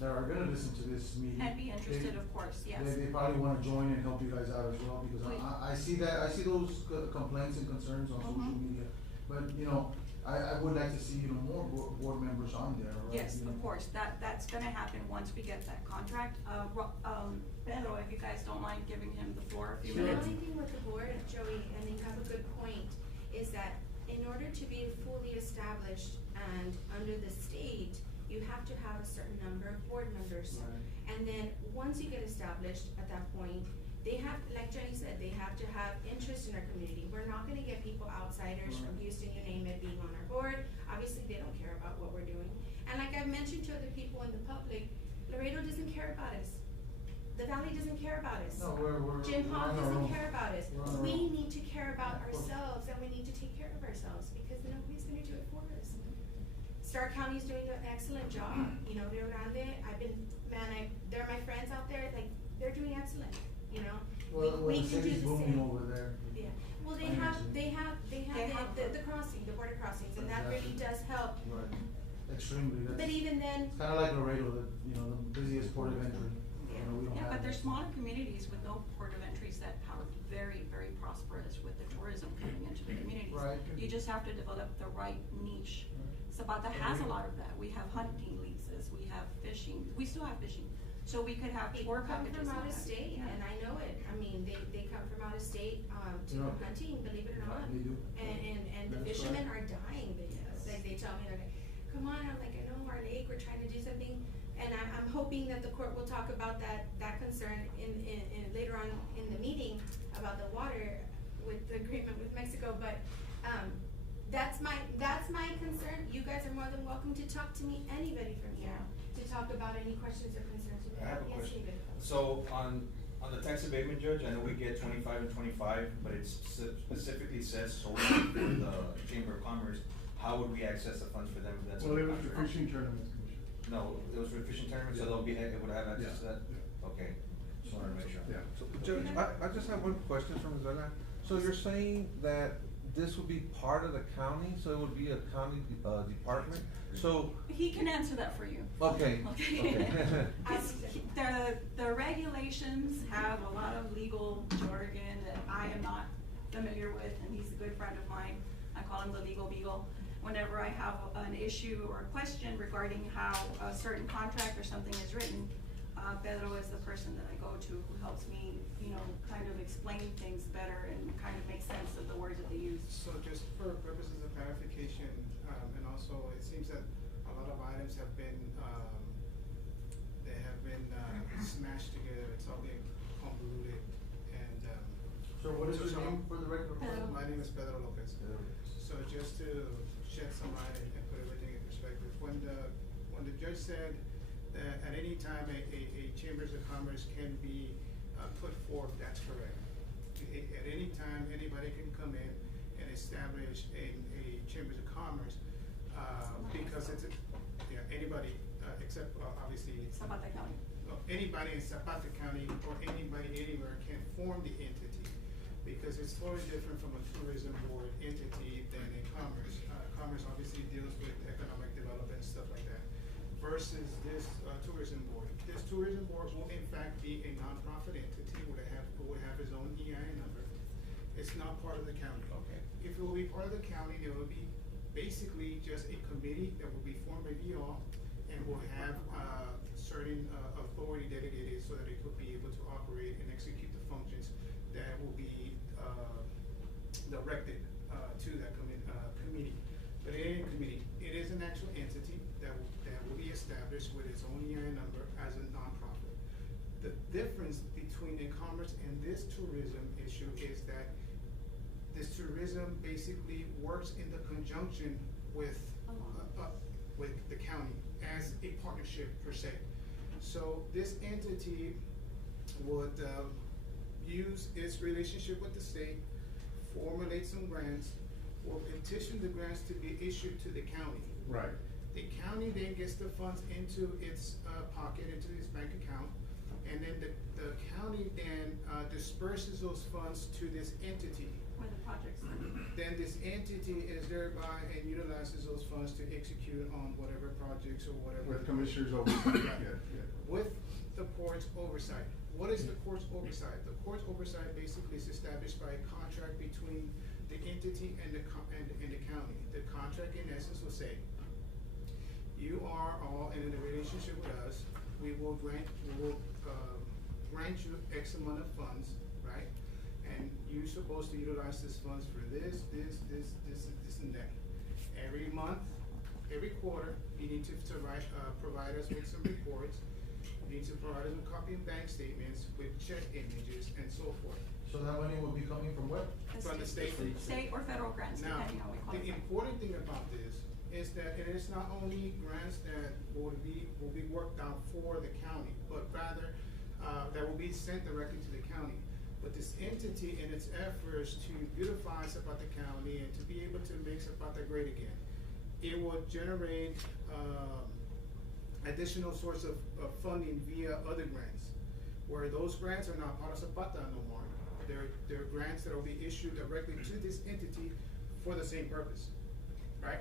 are gonna listen to this meeting. And be interested, of course, yes. They probably wanna join and help you guys out as well, because Please. I see those complaints and concerns on social media. But, you know, I would like to see, more board members on there, right? Yes, of course, that's gonna happen once we get that contract. Pedro, if you guys don't mind giving him the floor a few The minutes. only thing with the board, Joey, and you have a good point, is that in order to be fully established and under the state, you have to have a certain number of board members. Right. And then, once you get established at that point, they have, like Jenny said, they have to have interest in our community. We're not gonna get people outsiders from Houston, you name it, being on our board. Obviously, they don't care about what we're doing. And like I've mentioned to other people in the public, Laredo doesn't care about us. The Valley doesn't care about us. No, we're. Jim we're Hall on our doesn't own. care about us. We're on our We own. need to care about Of course. ourselves, and we need to take care of ourselves, because nobody's gonna do it for us. Star County's doing an excellent job, Rio Grande, they're my friends out there, like, they're doing excellent, Well, We the can do city's the booming same. over there. Yeah, well, they Financially. have the crossing, the border crossings, and that really Exactly. does help. Right, extremely, But that's, even then, it's kinda like Laredo, the busiest port of entry, we don't Yeah, have. but there's that. smaller communities with no port of entries that are very, very prosperous with the tourism coming into the communities. Right. You just have to develop the right niche. Zapata has a lot of that. We have hunting leases, we have fishing, we still have fishing. So we could have people tour come packages. from on out of that. state, Yeah. and I know it, they come from out of state, to go Yeah. hunting, believe it or not. They do. And the That's fishermen right. are dying, Yes. like, they tell me, they're like, come on, I'm like, I know our lake, we're trying to do something, and I'm hoping that the court will talk about that concern in later on in the meeting about the water with the agreement with Mexico, but, that's my concern. You guys are more than welcome to talk to me, anybody from here, to talk about any questions or concerns you I have. have a Yes, question. David. So on the tax abatement, Judge, I know we get 25 and 25, but it specifically says solely for the Chamber of Commerce. How would we access the funds for them if that's? Well, in it the was the contract? fishing tournament, Commissioner. No, it was for fishing tournament, so it would have access to that? Yeah. Okay, just wanted to make sure. Yeah. So, Judge, I just have one question from Isabella. So you're saying that this would be part of the county, so it would be a county, department? So, He can answer that for you. okay, Okay. okay. The regulations have a lot of legal jargon that I am not familiar with, and he's a good friend of mine. I call him the legal beagle. Whenever I have an issue or a question regarding how a certain contract or something is written, Pedro is the person that I go to who helps me, kind of explain things better and kind of make sense of the words that they use. So just for purposes of clarification, and also it seems that a lot of items have been, smashed together, it's all being convoluted, and, So what is your name for the record? Pedro. my name is Pedro Lopez. So just to shed some light and put everything in perspective, when the judge said that at any time a Chambers of Commerce can be put forth, that's correct. At any time, anybody can come in and establish a Chambers of Commerce, because anybody, except obviously. Zapata County. Anybody in Zapata County or anybody anywhere can form the entity, because it's totally different from a tourism board entity than a commerce. Commerce obviously deals with economic development and stuff like that, versus this tourism board. This tourism board will in fact be a nonprofit entity, will have its own EIN number. It's not part of the county. Okay. If it will be part of the county, there will be basically just a committee that will be formed by you all, and will have certain authority delegated so that it could be able to operate and execute the functions that will be directed to that committee. But it ain't a committee, it is an actual entity that will be established with its own EIN number as a nonprofit. The difference between a commerce and this tourism issue is that this tourism basically works in the conjunction with the county as a partnership per se. So this entity would use its relationship with the state, formulate some grants, or petition the grants to be issued to the county. Right. The county then gets the funds into its pocket, into its bank account, and then the county then disperses those funds to this entity. Where the project's Then this entity is thereby and utilizes those funds to execute on whatever projects or whatever. With commissioners oversight, yeah. With the court's oversight. What is the court's oversight? The court's oversight basically is established by a contract between the entity and the county. The contract in essence will say, you are all in a relationship with us, we will grant you X amount of funds, right? And you're supposed to utilize this funds for this, and that. Every month, every quarter, you need to provide us with some reports. You need to provide us with copy of bank statements, with check images, and so forth. So that money will be coming from what? From the state. State or federal grants, Now, depending on what the qualifies. important thing about this is that it is not only grants that will be worked out for the county, but rather, that will be sent directly to the county. But this entity in its efforts to beautify Zapata County and to be able to make Zapata great again, it will generate, additional source of funding via other grants, where those grants are not part of Zapata no more. They're grants that will be issued directly to this entity for the same purpose, right?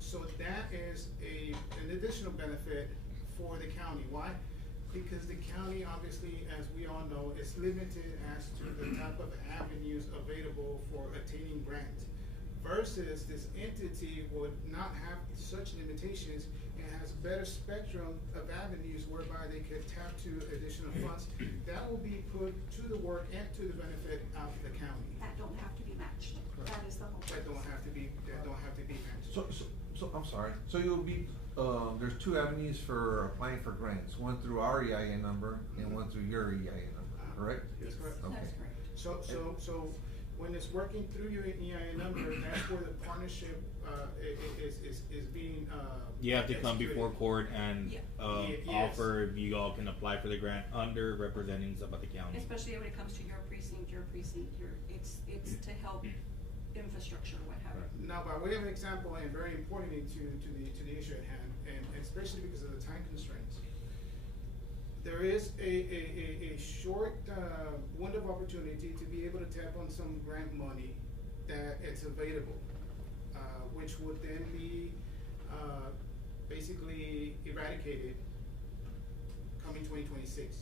So that is an additional benefit for the county. Why? Because the county, obviously, as we all know, is limited as to the type of avenues available for attaining grants. Versus this entity would not have such limitations and has a better spectrum of avenues whereby they could tap to additional funds that will be put to the work and to the benefit of the county. That don't have to be matched. That is the whole That purpose. don't have to be matched. So I'm sorry, so you'll be, there's two avenues for applying for grants, one through our EIN number and one through your EIN number, correct? That's correct. Okay. That's correct. So when it's working through your EIN number, that's where the partnership, is being, You have to come executed. before court and Yeah. Yes. offer if you all can apply for the grant under representing Zapata County. Especially when it comes to your precinct, it's to help infrastructure, what have you. Now, by way of an example, and very importantly to the issue at hand, and especially because of the time constraints, there is a short window of opportunity to be able to tap on some grant money that it's available, which would then be basically eradicated coming 2026.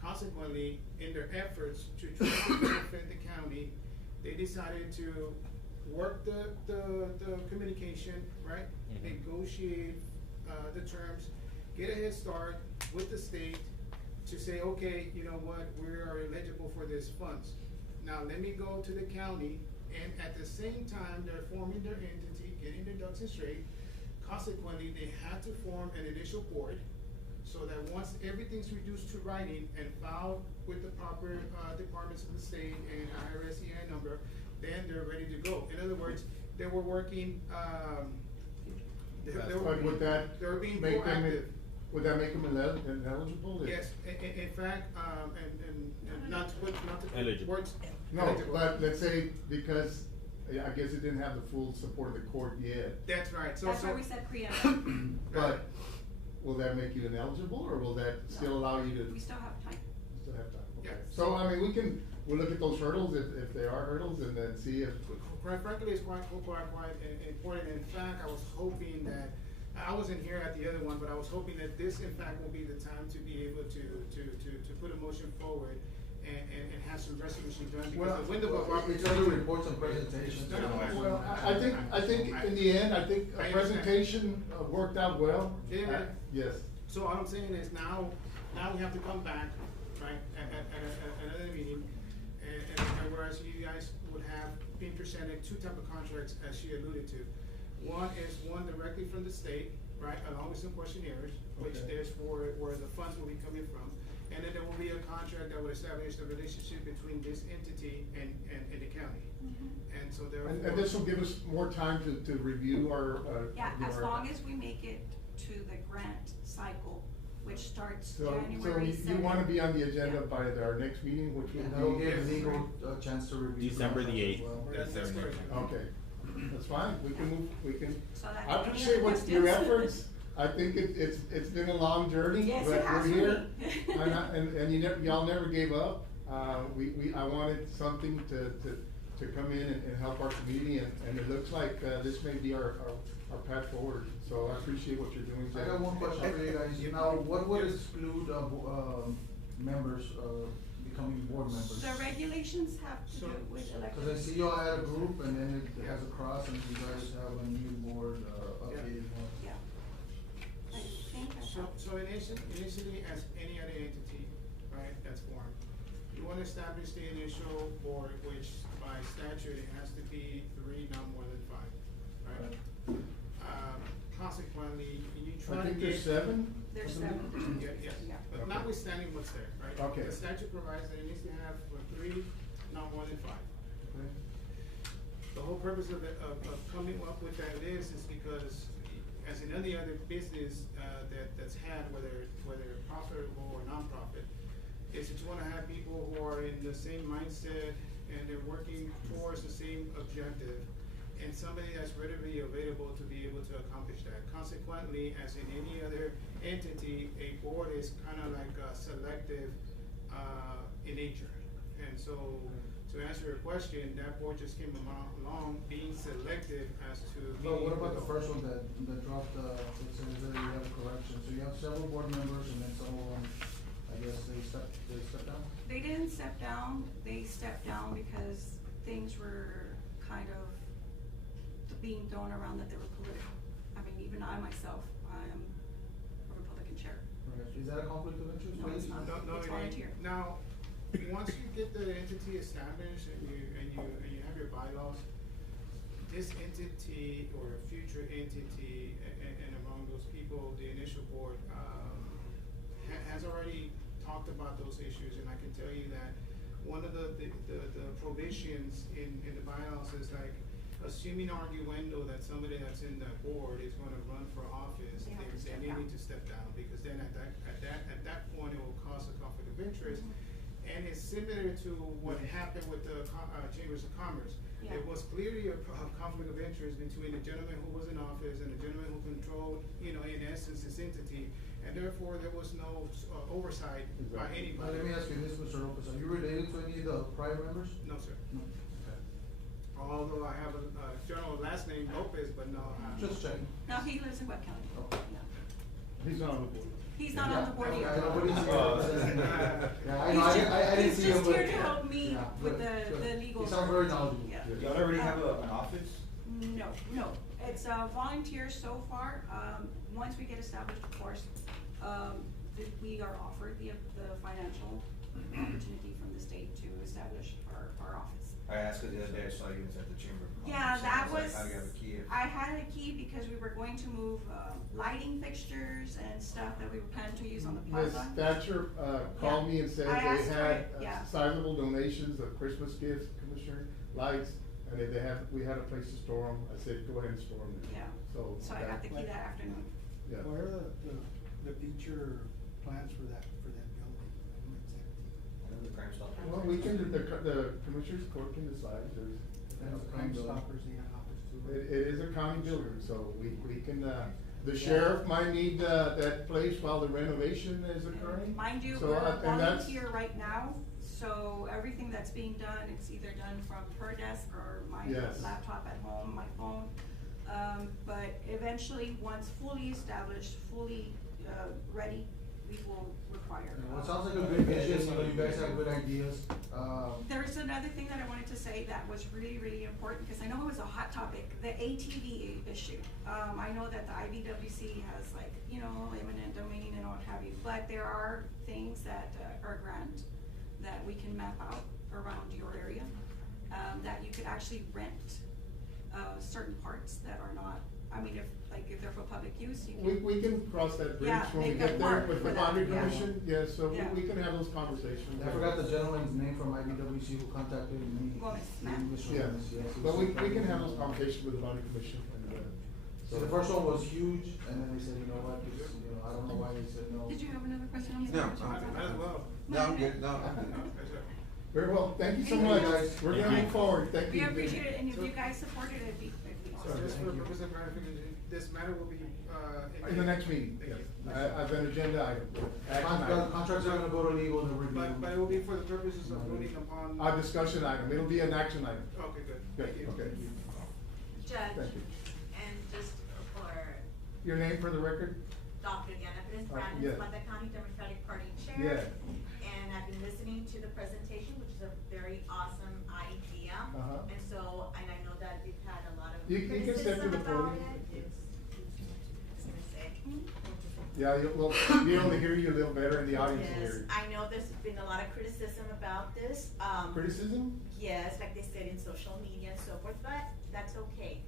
Consequently, in their efforts to try to benefit the county, they decided to work the communication, right? Mhm. Negotiate the terms, get a head start with the state to say, okay, you know what, we are eligible for these funds. Now, let me go to the county, and at the same time, they're forming their entity, getting their ducks in straight. Consequently, they had to form an initial board, so that once everything's reduced to writing and filed with the proper departments of the state and IRS EIN number, then they're ready to go. In other words, they were working, But would that they were being make them, proactive. would that make them ineligible? Yes, in fact, and not to put Eligible. words. No, eligible. but let's say because, I guess it didn't have the full support of the court yet, That's right, That's why we said preemptive. but will that make you ineligible, or will that still allow you to? We still have time. Still have time, okay. Yeah. So, I mean, we'll look at those hurdles, if they are hurdles, and then see if, Quite frankly, it's quite important. In fact, I was hoping that, I wasn't here at the other one, but I was hoping that this in fact will be the time to be able to put a motion forward and have some resolution done, because the window of It's opportunity. other reports and presentations. well, I think in the end, I think I a understand. presentation worked out well. Yeah. Yes. So all I'm saying is now we have to come back, right, at another meeting, and whereas you guys would have been presented two type of contracts, as she alluded to. One is one directly from the state, right, along with some questionnaires, which Okay. there's where the funds will be coming from. And then there will be a contract that would establish the relationship between this entity and the county. And so therefore. And this will give us more time to review our, Yeah, do as our- long as we make it to the grant cycle, which starts So January you wanna 7th. be on the agenda by our next meeting, which And that'll will be. give legal a chance to review. December the contracts as 8th. well. That's correct. Okay, that's fine, we can, So that's I any appreciate other what your questions? efforts. I think it's been a long journey, Yes, but it has we're for here. me. And y'all never gave up. I wanted something to come in and help our community, and it looks like, this may be our path forward. So I appreciate what you're doing, I Jay. got one question for you guys. Now, what would exclude, members, becoming board members? The regulations have to do with elected. Cause I see y'all had a group and then it has a cross and you guys have a new board, updated one. Yeah. I think I So, have. so initially, as any other entity, right, that's formed, you wanna establish the initial board, which by statute, it has to be 3, not more than 5, right? Consequently, you try I to think get. there's 7. There's Isn't it? 7. Yes, Yeah. but Okay. notwithstanding what's there, right? Okay. The statute provides that it needs to have 3, not more than 5. Okay. The whole purpose of coming up with that list is because, as in any other business, that's had, whether profitable or non-profit, is that you wanna have people who are in the same mindset and they're working towards the same objective, and somebody that's readily available to be able to accomplish that. Consequently, as in any other entity, a board is kinda like selective, in nature. And so, to answer your question, that board just came along being selective as to. But what about the first one that dropped, it says that you have a correction, so you have several board members and then some of them, I guess they stepped down? They didn't step down, they stepped down because things were kind of being thrown around that they were political. I mean, even I myself, I am a Republican chair. Right. Is that a conflict of interest? No, it's not. No, It's it ain't. volunteer. Now, once you get the entity established and you have your bylaws, this entity or a future entity and among those people, the initial board, has already talked about those issues, and I can tell you that one of the provisions in the bylaws is like, assuming arguendo that somebody that's in that board is gonna run for office, They have to step they down. need to step down, because then at that point, it will cause a conflict of interest. And it's similar to what happened with the Chambers of Commerce. Yeah. It was clearly a conflict of interest between the gentleman who was in office and the gentleman who controlled, in essence, this entity. And therefore, there was no oversight by Exactly. Now, anybody. let me ask you this, Mr. Lopez, are you related to any of the prior members? No, sir. No. Okay. Although I have a general last name Lopez, but no. Just checking. No, he lives in Webb County. Okay. Yeah. He's not on the board. He's not on the board Yeah, either. nobody's here. Yeah, I He's know, just- I didn't see him, He's but. just here to help me Yeah, with good, the good. legal. He sounds very knowledgeable. Yeah. Y'all already have an office? No, it's volunteer so far. Once we get established, of course, we are offered the financial opportunity from the state to establish our office. I asked it the other day, I saw you was at the Chamber of Commerce. Yeah, that I like, was, how do you have a key? I had a key because we were going to move, lighting fixtures and stuff that we were planning to use on the Ms. plaza. Thatcher, called me and said I asked they for had it, yeah. sizable donations of Christmas gifts, Commissioner, lights, and if we had a place to store them. I said, go ahead and store them there. Yeah. So. So I got the key that afternoon. Yeah. What are the future plans for that building? And the Crime Stop. Well, we can, the Commissioners Court can decide, there's. Crime Stoppers, they have office too. It is a county building, so we can, the sheriff might need, that place while the renovation is occurring. Mind you, So, we're and that's- volunteer right now, so everything that's being done, it's either done from her desk or my Yes. laptop at home, my phone. But eventually, once fully established, fully, ready, we will require. Well, it sounds like a good vision, you guys have good ideas, There's another thing that I wanted to say that was really, really important, because I know it was a hot topic, the ATV issue. I know that the IBWC has like, eminent domain and what have you, but there are things that are grant that we can map out around your area, that you could actually rent, certain parts that are not, if they're for public use, you can. We can cross that bridge Yeah, when we make a get there mark with for the that, boundary yeah. commission, yes, so Yeah. we can have those conversations. I forgot the gentleman's name from IBWC who contacted me. Gomez, Matt? Mr. Yeah, Gomez, yes. but we can have those conversations with the boundary commission and, So the first one was huge, and then they said, you know what, I don't know why they said no. Did you have another question on the? No, Might as well. No, I'm good, no. Yes, sir. very well, thank you so Thank much, you. guys, we're Thank gonna you. move forward, thank you. We appreciate it, and if you guys supported it, it'd be. So just for the purpose of clarification, this matter will be, In the next meeting, Thank yes, you. I've an agenda item, action item. Contracts are gonna go to legal and review. But it will be for the purposes of voting upon. A discussion item, it'll be an action item. Okay, good. Good, Thank you. okay. Judge, Thank you. and just for Your name for the record? Dr. Diana Perez yes. Brandon, Zapata County Democratic Party Chair. Yes. I've been listening to the presentation, which is a very awesome idea. Uh-huh. And so, and I know that you've had a lot of You can step to criticism the about podium. it. I was gonna say. Yeah, well, be able to hear you a little better in the audience will Yes, hear you. I know there's been a lot of criticism about this. Criticism? Yes, like they said in social media and so forth, but that's okay.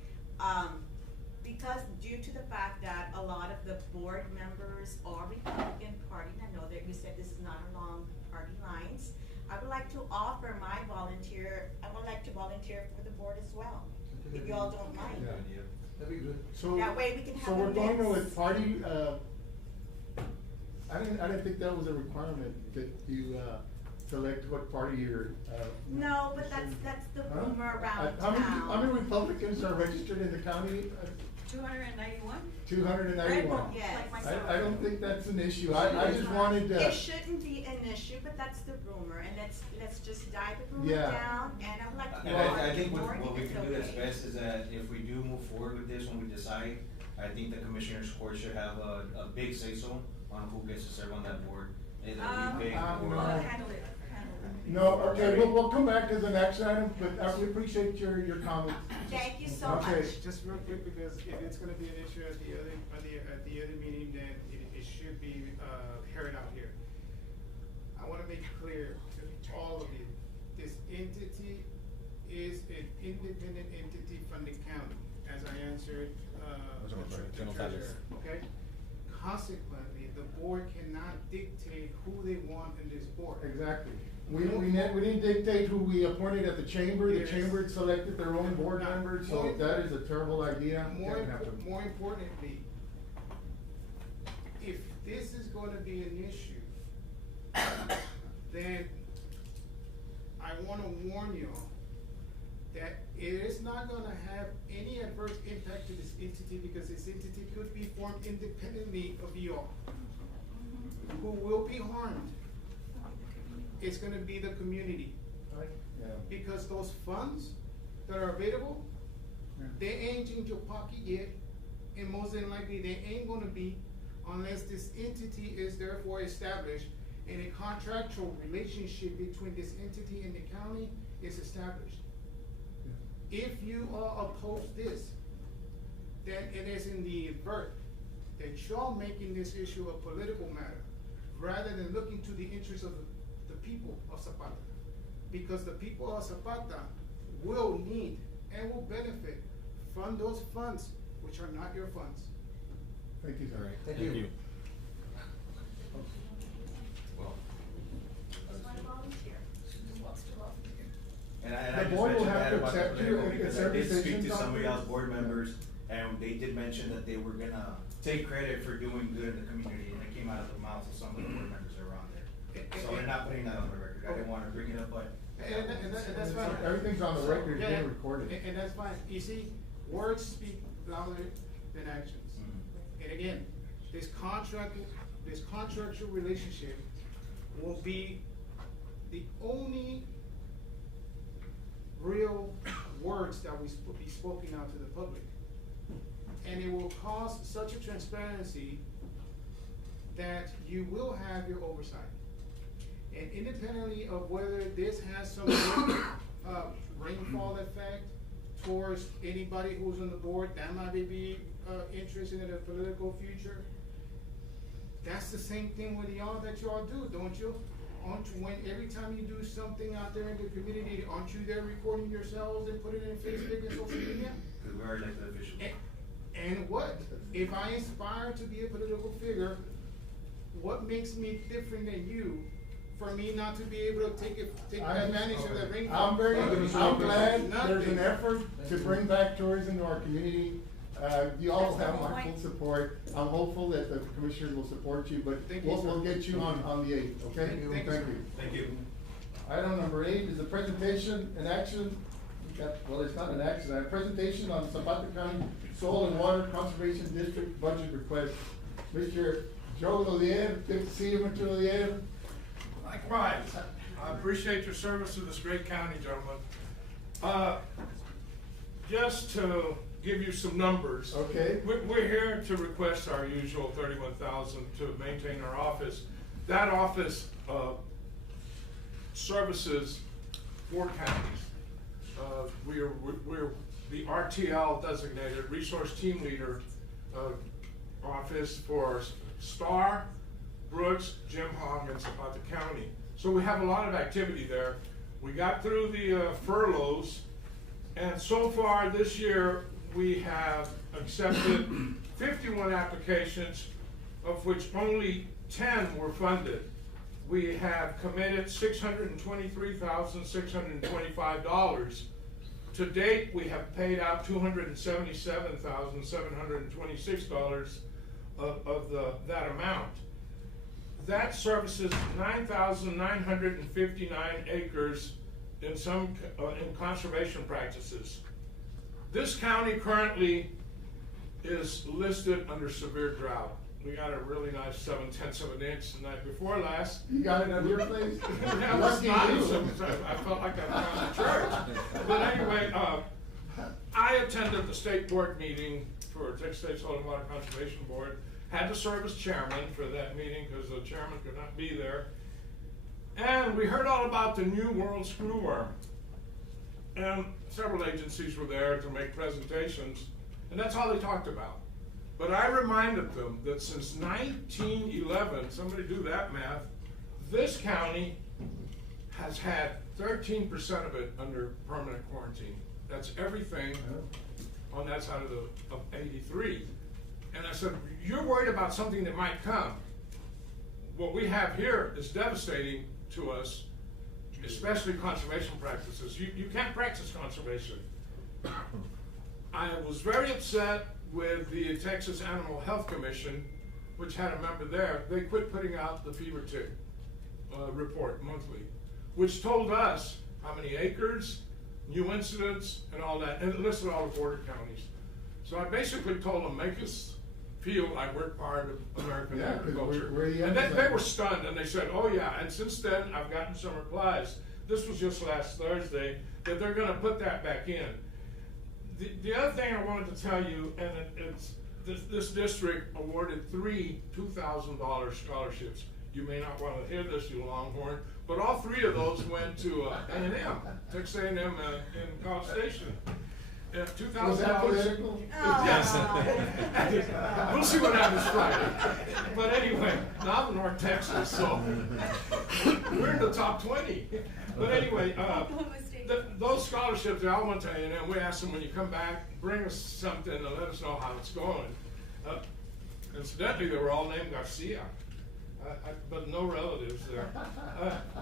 Because due to the fact that a lot of the board members are Republican Party, and I know that you said this is not along party lines, I would like to offer my volunteer, I would like to volunteer for the board as well, if you all don't mind. Yeah. That'd be good. So, That way we can have so a we're going mix. with party, I didn't think that was a requirement that you, select what party you're, No, but that's the Huh? rumor around How many town. Republicans are registered in the county? 291? 291. Yes. I don't think that's an issue. I just wanted to. It shouldn't be an issue, but that's the rumor, and let's just dive the rumor Yeah. down, and I would like to. And I think more what we if can it's do that's okay. best is that if we do move forward with this, when we decide, I think the commissioners court should have a big say-so on who gets to serve on that board. It'll be big or. no. Handle it. No, okay, we'll come back as an action item, but we appreciate your comments. Thank you so Okay. much. Just real quick, because if it's gonna be an issue at the other meeting, then it should be, carried out here. I wanna make clear to all of you, this entity is an independent entity from the county, as I answered, the treasurer, okay? Consequently, the board cannot dictate who they want in this board. Exactly. We didn't dictate who we appointed at the chamber. The Yes. chamber selected their own board Now, members, so more- that is a terrible idea. More, Can't happen. more importantly, if this is gonna be an issue, then I wanna warn you that it is not gonna have any adverse impact to this entity, because this entity could be formed independently of you all. Who will be harmed is gonna be the community. Yeah. Because those funds that are available, they ain't in your pocket yet, and most than likely, they ain't gonna be unless this entity is therefore established and a contractual relationship between this entity and the county is established. If you all oppose this, then it is in the invert that you're making this issue a political matter, rather than looking to the interests of the people of Zapata. Because the people of Zapata will need and will benefit from those funds, which are not your funds. Thank you, sir. Thank you. Well, Just wanna volunteer. Just wants to volunteer. And I The just board will mentioned have that to about the accept you political and because I accept did speak decisions to on some of this. y'all's board members, and they did mention that they were gonna take credit for doing good in the community, and it came out of the mouths of some of the board members that were on there. So they're not putting that on the record, I didn't wanna bring it up, but. And that's fine. Everything's on the record, it's Yeah, being yeah. recorded. And that's fine. You see, words speak louder than actions. Mhm. And again, this contractual relationship will be the only real words that will be spoken out to the public. And it will cause such a transparency that you will have your oversight. And independently of whether this has some rainfall effect towards anybody who's on the board that might be interested in a political future, that's the same thing with y'all that y'all do, don't you? Aren't you, when every time you do something out there in the community, aren't you there recording yourselves and putting it in Facebook and social media? Cause we are elected officials. And what? If I aspire to be a political figure, what makes me different than you for me not to be able to take advantage of that rainfall? I'm glad there's an Nothing. effort to bring back tourism to our community. You all have my full support. I'm hopeful that the commissioners will support you, but Thank you, we'll sir. get you on the 8th, okay? Thank you, sir. Thank you. Item number 8 is a presentation and action, well, it's not an action, a presentation on Zapata County Soil and Water Conservation District budget request. Mr. Joe Lolier, good to see you, Mr. Lolier. Likewise, I appreciate your service to this great county, gentlemen. Just to give you some numbers. Okay. We're here to request our usual $31,000 to maintain our office. That office, services 4 counties. We're the RTL designated Resource Team Leader office for Star, Brooks, Jim Hogg, and Zapata County. So we have a lot of activity there. We got through the furloughs, and so far this year we have accepted 51 applications, of which only 10 were funded. We have committed $623,625. To date, we have paid out $277,726 of that amount. That services 9,959 acres in conservation practices. This county currently is listed under severe drought. We got a really nice 7/10 of an inch the night before last. You got it on your place? That was nice. I felt like I was in church. But anyway, I attended the state board meeting for Texas State Soil and Water Conservation Board. Had to serve as chairman for that meeting because the chairman could not be there. And we heard all about the New World Screwworm. And several agencies were there to make presentations, and that's all they talked about. But I reminded them that since 1911, somebody do that math, this county has had 13% of it under permanent quarantine. That's everything on that side of 83. And I said, you're worried about something that might come. What we have here is devastating to us, especially conservation practices. You can't practice conservation. I was very upset with the Texas Animal Health Commission, which had a member there. They quit putting out the fever tick report monthly, which told us how many acres, new incidents, and all that, and it listed all the border counties. So I basically told them, make us feel like we're part of American agriculture. And they were stunned, and they said, oh yeah, and since then I've gotten some replies. This was just last Thursday, that they're gonna put that back in. The other thing I wanted to tell you, and it's this district awarded 3 $2,000 scholarships. You may not want to hear this, you Longhorn, but all 3 of those went to A&M, Texas A&M in College Station. $2,000. Was that political? Yes. We'll see what happens Friday. But anyway, now I'm in North Texas, so we're in the top 20. But anyway, those scholarships, they all went to A&M. We asked them, when you come back, bring us something and let us know how it's going. Incidentally, they were all named Garcia, but no relatives there.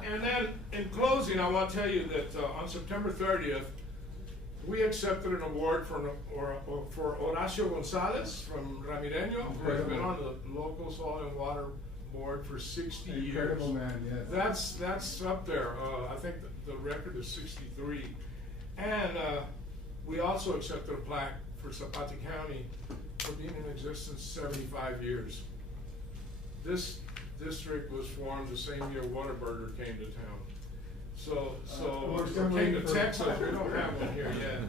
And then, in closing, I want to tell you that on September 30th, we accepted an award for Horacio Gonzalez from Ramireño, who has been on the local soil and water board for 60 years. Incredible man, yes. That's up there. I think the record is 63. And we also accepted a plaque for Zapata County for being in existence 75 years. This district was formed the same year Whataburger came to town. So came to Texas, we don't have one here yet.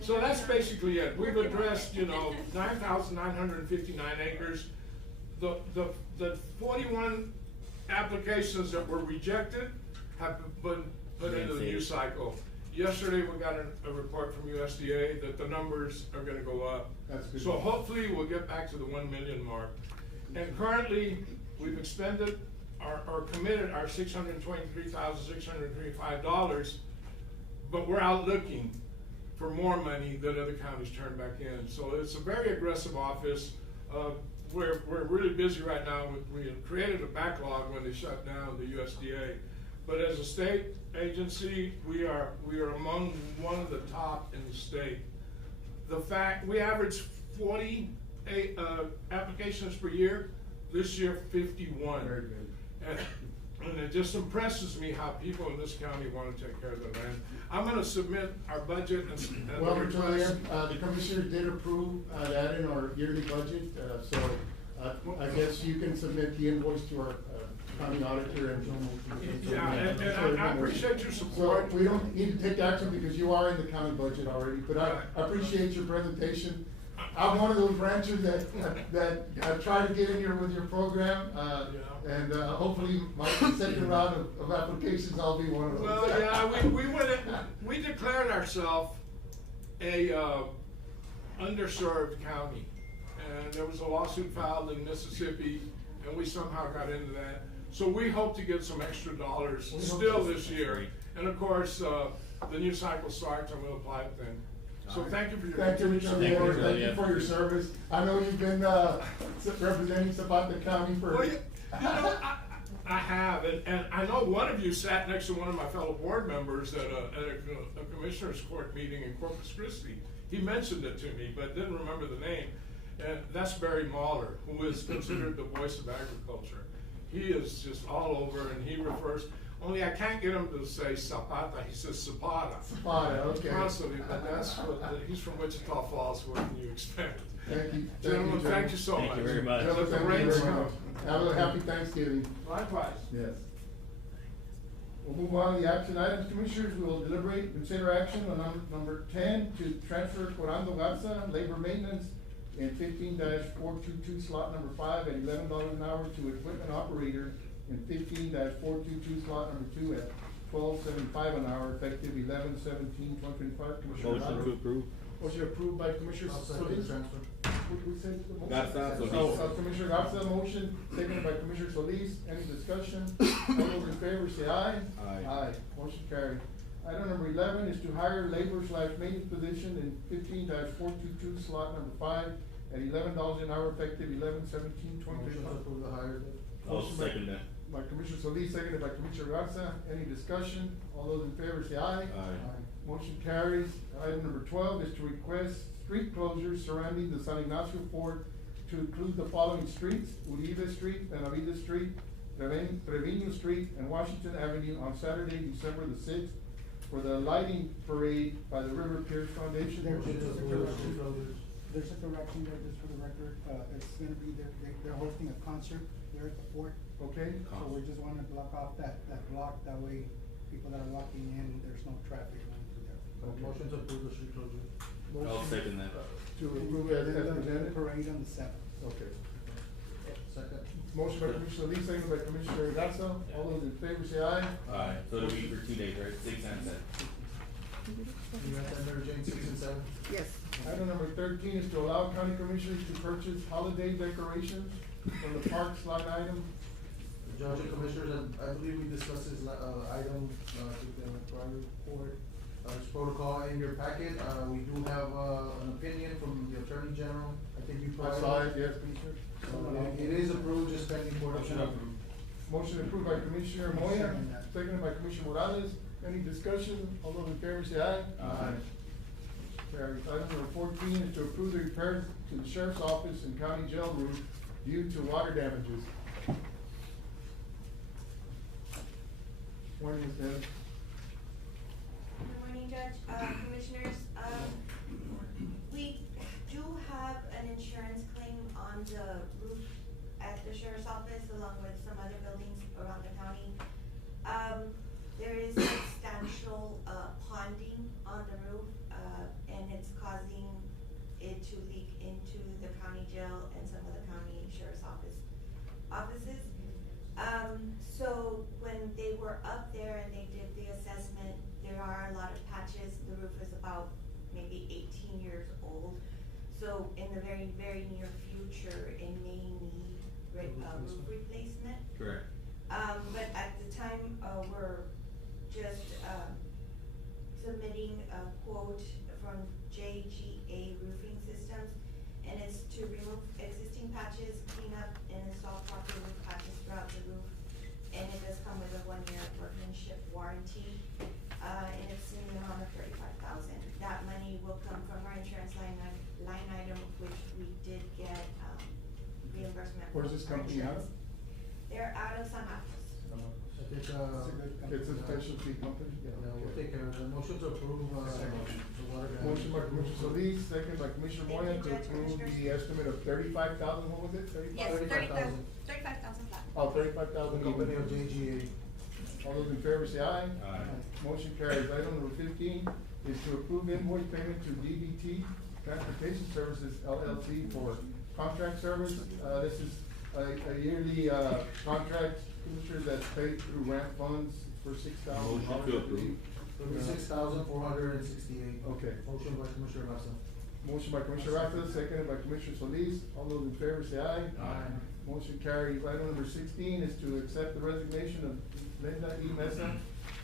So that's basically it. We've addressed, 9,959 acres. The 41 applications that were rejected have been put into the new cycle. Yesterday, we got a report from USDA that the numbers are gonna go up. That's good. So hopefully, we'll get back to the 1 million mark. And currently, we've expended or committed our $623,635, but we're out looking for more money that other counties turn back in. So it's a very aggressive office. We're really busy right now. We created a backlog when they shut down the USDA. But as a state agency, we are among one of the top in the state. The fact, we average 48 applications per year. This year, 51. Very good. And it just impresses me how people in this county want to take care of their land. I'm going to submit our budget and Well, the commissioner did approve that in our yearly budget, so I guess you can submit the invoice to our county auditor and. Yeah, and I appreciate your support. So we don't need to take action because you are in the county budget already, but I appreciate your presentation. I'm one of those ranchers that try to get in here with your program, and hopefully my second round of applications, I'll be one of those. Well, yeah, we declared ourselves a, underserved county. And there was a lawsuit filed in Mississippi, and we somehow got into that. So we hope to get some extra dollars still this year. And of course, the new cycle starts and we'll apply it then. So thank you for your continued support. Thank you for your service. I know you've been, representing Zapata County for. Well, you know, I have, and I know one of you sat next to one of my fellow board members at a commissioners court meeting in Corpus Christi. He mentioned it to me, but didn't remember the name. And that's Barry Mahler, who is considered the voice of agriculture. He is just all over, and he refers, only I can't get him to say Zapata, he says Zapata. Zapata, okay. Constantly, but that's what, he's from Wichita Falls, what can you expect? Thank you. Gentlemen, thank you so much. Thank you very much. Gentlemen, Let the thank you rains very come. much. Have a happy Thanksgiving. Likewise. Yes. We'll move on to the action items, Commissioners. We will deliberate, consider action on number 10 to transfer Corando Garza, labor maintenance, in 15-422 slot number 5 at $11 an hour to equipment operator in 15-422 slot number 2 at $12.75 an hour, effective 11/17/2025. Commissioner Motion Ramos. to approve. Motion approved by Commissioner Solis. Transfer. Who said the motion? Garza, Solis. Oh, Commissioner Garza, motion, seconded by Commissioner Solis. Any discussion? All those in favor say aye. Aye. Aye. Motion carried. Item number 11 is to hire labor/maintenance position in 15-422 slot number 5 at $11 an hour, effective 11/17/2025. Motion to approve the hire. I'll Motion by- second that. By Commissioner Solis, seconded by Commissioner Garza. Any discussion? All those in favor say aye. Aye. Motion carries. Item number 12 is to request street closures surrounding the San Ignacio Fort to include the following streets: Uribe Street, Benavides Street, Trevino Street, and Washington Avenue on Saturday, December the 6th, for the lighting parade by the River Pierce Foundation. There's Motion to a approve the correction. street closures. There's a correction there, just for the record, it's gonna be, they're hosting a concert there at the fort. Okay? So we just wanna block off that block, that way people that are walking in, there's no traffic going through there. Motion to approve the street closures. I'll Motion second that. To approve as Then the presented. parade on the 7th. Okay. Second. Motion by Commissioner Solis, seconded by Commissioner Garza. All those in favor say aye. Aye. So it'll be for 2 days, right? 6 and 7. You have that, Mary Jane, 6 and 7? Yes. Item number 13 is to allow county commissioners to purchase holiday decorations from the parks line item. Judge and Commissioners, I believe we discussed this, item, in the prior report. This protocol in your packet, we do have, an opinion from the Attorney General. I think you I provided. saw it, yes, Commissioner. So it is approved, just pending board approval. Motion approved by Commissioner Moya, seconded by Commissioner Morales. Any discussion? All those in favor say aye. Aye. Carries. Item number 14 is to approve the repairs to the sheriff's office and county jail roof due to water damages. Morning, Ms. Dennis. Good morning, Judge, Commissioners. We do have an insurance claim on the roof at the sheriff's office, along with some other buildings around the county. There is substantial, ponding on the roof, and it's causing it to leak into the county jail and some of the county sheriff's offices. So when they were up there and they did the assessment, there are a lot of patches. The roof is about maybe 18 years old. So in the very, very near future, it may need roof replacement. Correct. But at the time, we're just, submitting a quote from JGA Roofing Systems, and it's to remove existing patches, clean up and install proper roof patches throughout the roof. And it does come with a 1-year workmanship warranty, and it's in the amount of $35,000. That money will come from our insurance line item, which we did get, reimbursement. Where's this from our company out insurance. They're out of San Marcos. I think, It's a specialty company? Yeah, we'll take care of it. Motion to approve, the water damage. Motion by Commissioner Solis, second by Commissioner Moya to approve the estimate of 35,000, what was it? Yes, 35,000. 35,000 flat. Oh, 35,000. The company of JGA. All those in favor say aye. Aye. Motion carries. Item number 15 is to approve invoice payment to DBT Transportation Services LLC for contract service. This is a yearly, contract, Commissioner, that's paid through ramp funds for $6,000. Motion to approve. $6,468. Okay. Motion by Commissioner Garza. Motion by Commissioner Garza, seconded by Commissioner Solis. All those in favor say aye. Aye. Motion carries. Item number 16 is to accept the resignation of Linda E. Mesa,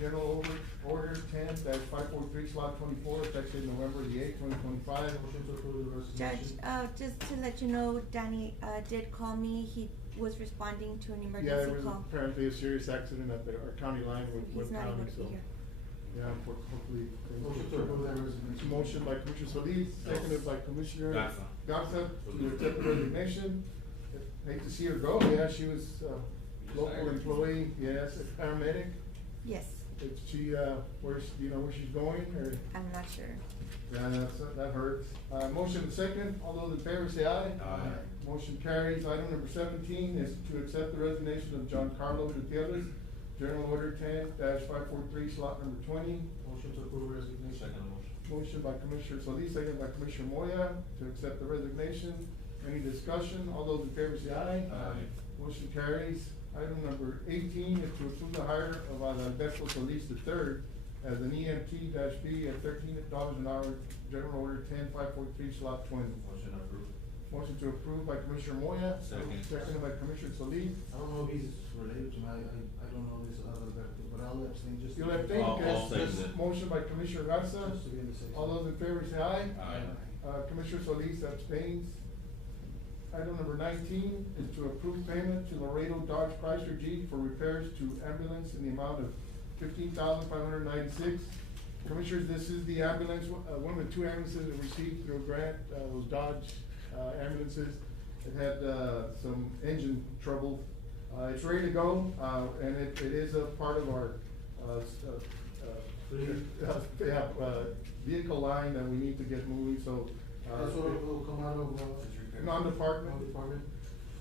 General Order 10-543, Slot 24, effective November the 8th, 2025. Motion to approve the Judge, resignation. just to let you know, Danny, did call me. He was responding to an Yeah, emergency there was call. apparently a serious accident at our county line with He's not county, able to be so. here. Yeah, hopefully. Motion to approve that resignation. Motion by Commissioner Solis, seconded by Commissioner Garza. Garza, to accept the resignation. Hate to see her go. Yeah, she was local employee, yes, a paramedic. Yes, Is she, where's, do you know where she's going, or? I'm not sure. Yeah, that hurts. Motion second, all those in favor say aye. Aye. Motion carries. Item number 17 is to accept the resignation of John Carlos Gutierrez, General Order 10-543, slot number 20. Motion to approve resignation. Second motion. Motion by Commissioner Solis, second by Commissioner Moya, to accept the resignation. Any discussion? All those in favor say aye. Aye. Motion carries. Item number 18 is to approve the hire of Adalberto Solis III as an EMT-B at $13 an hour, General Order 10-543, slot 20. Motion approved. Motion to approve by Commissioner Moya. Second. Seconded by Commissioner Solis. I don't know if he's related to me, I don't know this other guy, but I'll abstain just. You'll abstain, I'll okay. second it. Motion by Commissioner Garza. Just to be on the safe All side. those in favor say aye. Aye. Commissioner Solis abstains. Item number 19 is to approve payment to Laredo Dodge Chrysler Jeep for repairs to ambulance in the amount of $15,596. Commissioners, this is the ambulance, one of the two ambulances that received through a grant, those Dodge ambulances. It had some engine trouble. It's ready to go, and it is a part of our vehicle line that we need to get moving, so. That's what will come out of, Non-department. Non-department.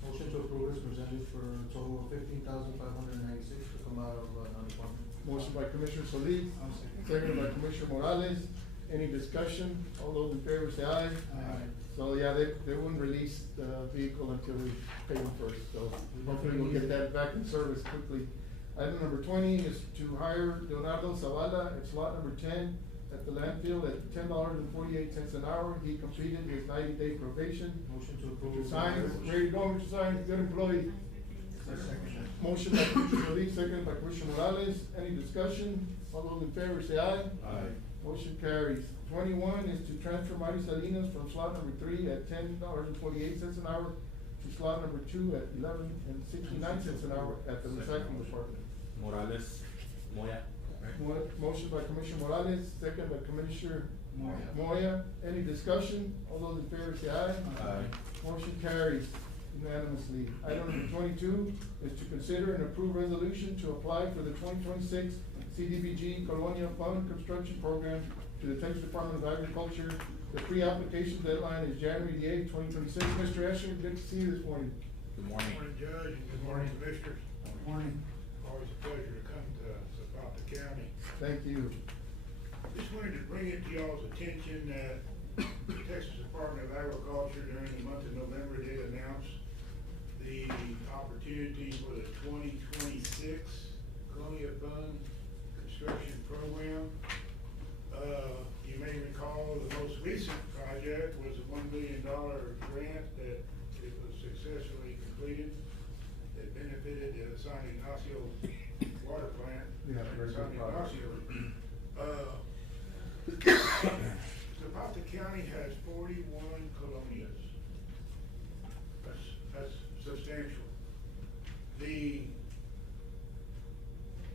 Motion to approve is presented for a total of $15,596 to come out of, non-department. Motion by Commissioner Solis, seconded by Commissioner Morales. Any discussion? All those in favor say aye. Aye. So, yeah, they wouldn't release the vehicle until we pay them first, so hopefully we'll get that back in service quickly. Item number 20 is to hire Leonardo Zavala at slot number 10 at the landfill at $10.48 an hour. He completed his 90-day probation. Motion to approve. Mr. Sines, ready to go, Mr. Sines, good employee. Motion by Commissioner Solis, second by Commissioner Morales. Any discussion? All those in favor say aye. Aye. Motion carries. 21 is to transfer Mari Salinas from slot number 3 at $10.48 an hour to slot number 2 at $11.69 an hour at the recycling department. Morales, Moya. Motion by Commissioner Morales, second by Commissioner Moya. Moya. Any discussion? All those in favor say aye. Aye. Motion carries unanimously. Item number 22 is to consider and approve resolution to apply for the 2026 CDBG Colonia Fund Construction Program to the Texas Department of Agriculture. The pre-application deadline is January the 8th, 2026. Mr. Escher, good to see you this morning. Good morning. Good morning, Judge, and good morning, Commissioners. Good morning. Always a pleasure to come to Zapata County. Thank you. Just wanted to bring it to y'all's attention that the Texas Department of Agriculture during the month of November did announce the opportunity for the 2026 Colonia Fund Construction Program. You may recall the most recent project was a $1 million grant that it was successfully completed. That benefited the San Ignacio water plant. Yeah, very San good product. Ignacio. Zapata County has 41 colonias. That's substantial. The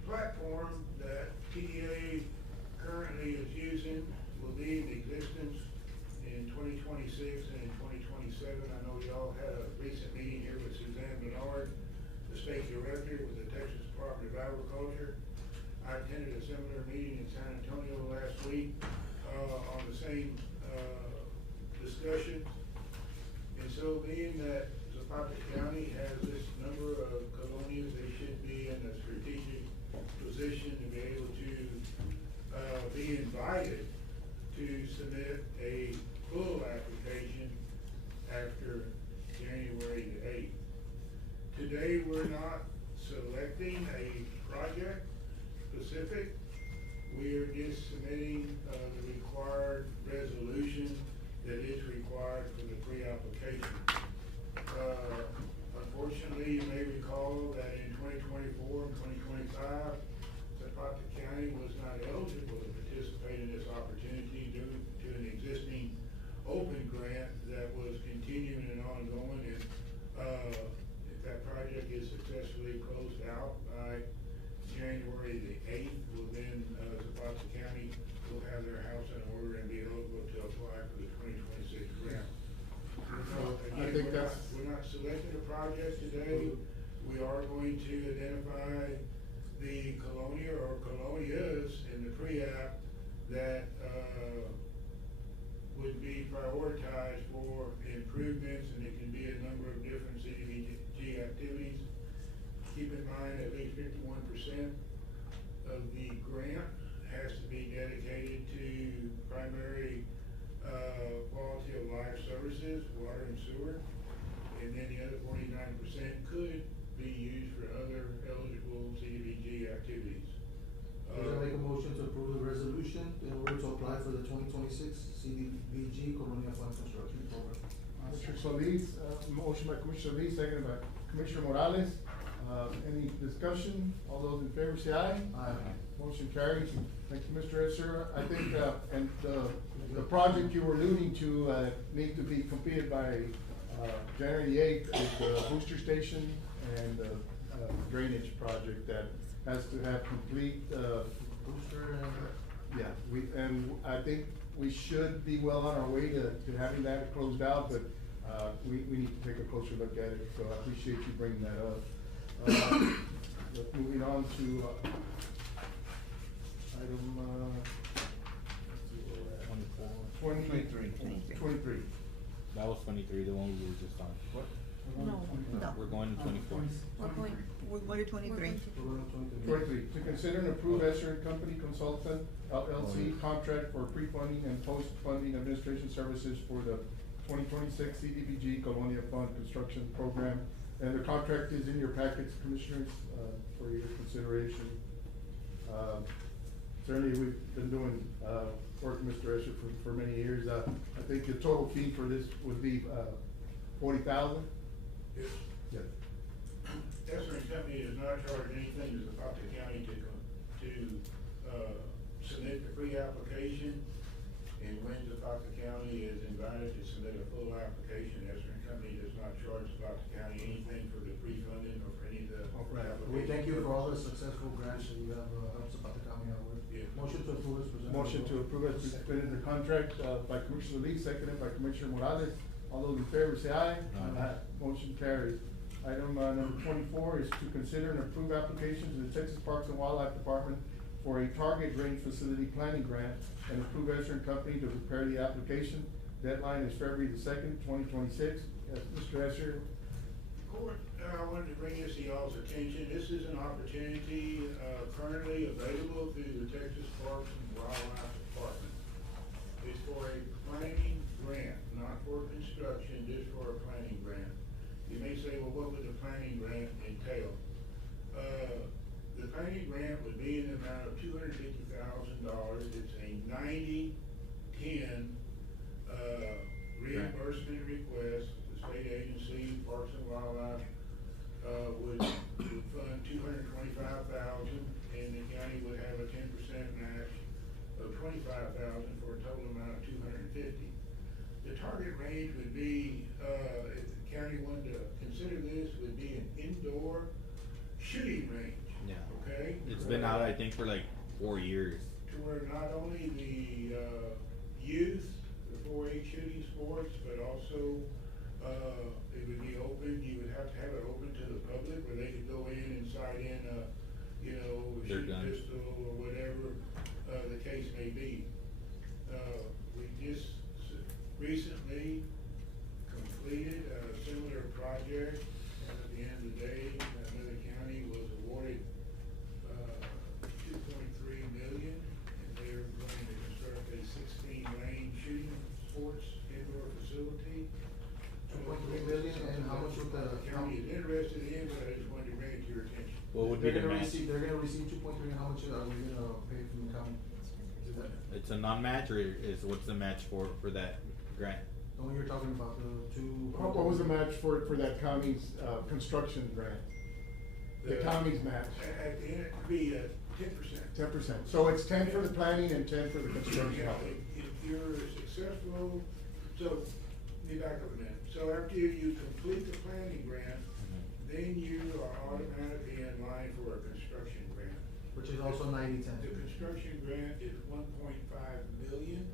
platform that TDA currently is using will be in existence in 2026 and in 2027. I know y'all had a recent meeting here with Suzanne Bernard, the state director with the Texas Department of Agriculture. I attended a similar meeting in San Antonio last week on the same discussion. And so being that Zapata County has this number of colonias, they should be in a strategic position to be able to be invited to submit a full application after January the 8th. Today, we're not selecting a project specific. We are just submitting the required resolution that is required for the pre-application. Unfortunately, you may recall that in 2024 and 2025, Zapata County was not eligible to participate in this opportunity due to an existing open grant that was continuing and ongoing. And if that project is successfully closed out by January the 8th, well then Zapata County will have their house in order and be eligible to apply for the 2026 grant. I think We're not selecting a project today. We are going to identify the colonia or colonias in the pre-app that would be prioritized for improvements, and it can be a number of different CDBG activities. Keep in mind at least 51% of the grant has to be dedicated to primary quality of life services, water and sewer, and then the other 49% could be used for other eligible CDBG activities. Does I make a motion to approve the resolution in order to apply for the 2026 CDBG Colonia Fund Construction Program? Commissioner Solis, motion by Commissioner Solis, seconded by Commissioner Morales. Any discussion? All those in favor say aye. Aye. Motion carries. Thank you, Mr. Esser. I think, and the project you were alluding to, need to be completed by, January the 8th is the booster station and, drainage project that has to have complete, Booster and. yeah, and I think we should be well on our way to having that closed out, but, we need to take a closer look at it, so I appreciate you bringing that up. Moving on to, item, let's see where we're at. 23. That was 23, the one we were just on. What? No. We're going to 24. We're going to 23. 23, to consider and approve Esser and Company Consultant LLC contract for pre-funding and post-funding administration services for the 2026 CDBG Colonia Fund Construction Program. And the contract is in your packets, Commissioners, for your consideration. Certainly, we've been doing, work with Mr. Esser for many years. I think the total fee for this would be, 40,000? Yes. Yes. Esser and Company does not charge anything to Zapata County to submit the pre-application. And when Zapata County is invited to submit a full application, Esser and Company does not charge Zapata County anything for the pre-funding or for any of the. We thank you for all the successful grants that you have helped Zapata County out with. Yeah. Motion to approve is presented. Motion to approve as presented in the contract, by Commissioner Solis, seconded by Commissioner Morales. All those in favor say aye. Aye. Motion carries. Item, number 24 is to consider and approve application to the Texas Parks and Wildlife Department for a target range facility planning grant and approve Esser and Company to prepare the application. Deadline is February the 2nd, 2026. Yes, Mr. Esser. Court, I wanted to bring this to y'all's attention. This is an opportunity, currently available through the Texas Parks and Wildlife Department. It's for a planning grant, not for construction, just for a planning grant. You may say, well, what would the planning grant entail? The planning grant would be in the amount of $250,000. It's a 90-10 reimbursement request. The state agency, Parks and Wildlife, would fund $225,000, and the county would have a 10% match of $25,000 for a total amount of $250,000. The target range would be, if the county wanted to consider this, would be an indoor shooting range. Yeah. Okay? It's been out, I think, for like 4 years. To where not only the youth, the 4-H shooting sports, but also it would be open. You would have to have it open to the public where they could go in and sight in a shooting pistol or whatever the case may be. We just recently completed a similar project, and at the end of the day, another county was awarded $2.3 million, and they're going to construct a 16-lane shooting sports county is interested in, but I just wanted to bring it to your attention. What would be the match? They're gonna receive 2.3, and how much are we gonna pay from the county? It's a non-match, or what's the match for that grant? The one you're talking about, the two. What was the match for that county's, construction grant? The county's match, At the end, it'd be 10%. 10%. So it's 10 for the planning and 10 for the construction. Yeah, if you're successful, so, let me back up a minute. So after you complete the planning grant, then you are automatically in line for a construction grant. Which is also 90/10. The construction grant is 1.5 million,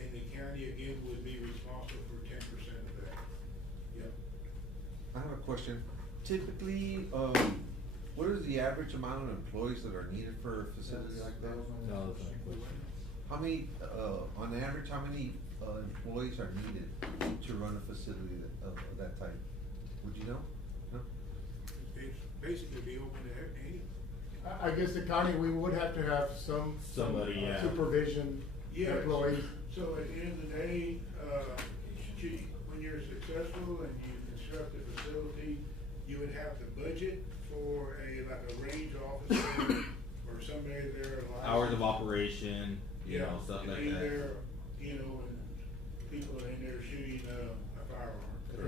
and the county again would be responsible for 10% of that. Yep. I have a question. Typically, what is the average amount of employees that are needed for a facility like that? No, that's not a question. How many, on average, how many, employees are needed to run a facility of that type? Would you know? No? It's basically be open to any. I guess the county, we would have to have Somebody, yeah. supervision Yes. employees. So at the end of the day, when you're successful and you construct a facility, you would have to budget for like a range officer or somebody there. Hours of operation, you Yeah, know, stuff to like be that. there, you know, and people are in there shooting a firearm.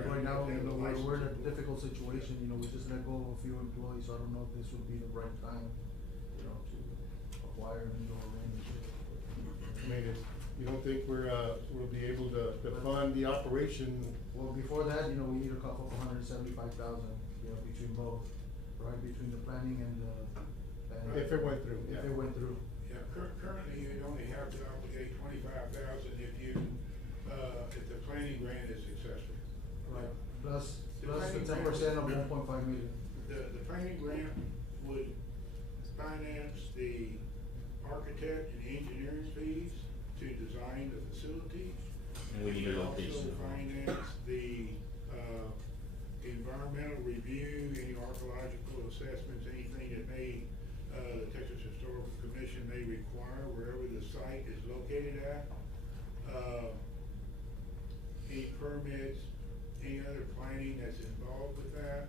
Right now, you know, we're in a difficult situation, you know, we just let go of a few employees, so I don't know if this would be the right time, you know, to acquire and go range. I mean, you don't think we'll be able to fund the operation? Well, before that, you know, we need a couple of $175,000, you know, between both, right, between the planning and the. If it went through, If yeah. it went through. Yeah, currently you'd only have to obligate 25,000 if the planning grant is successful. Right, plus the planning 10% of grant- 1.5 million. The planning grant would finance the architect and engineering fees to design the facility. And we need a location. Also finance the, environmental review, any archaeological assessments, anything that the Texas Historical Commission may require wherever the site is located at. Any permits, any other planning that's involved with that.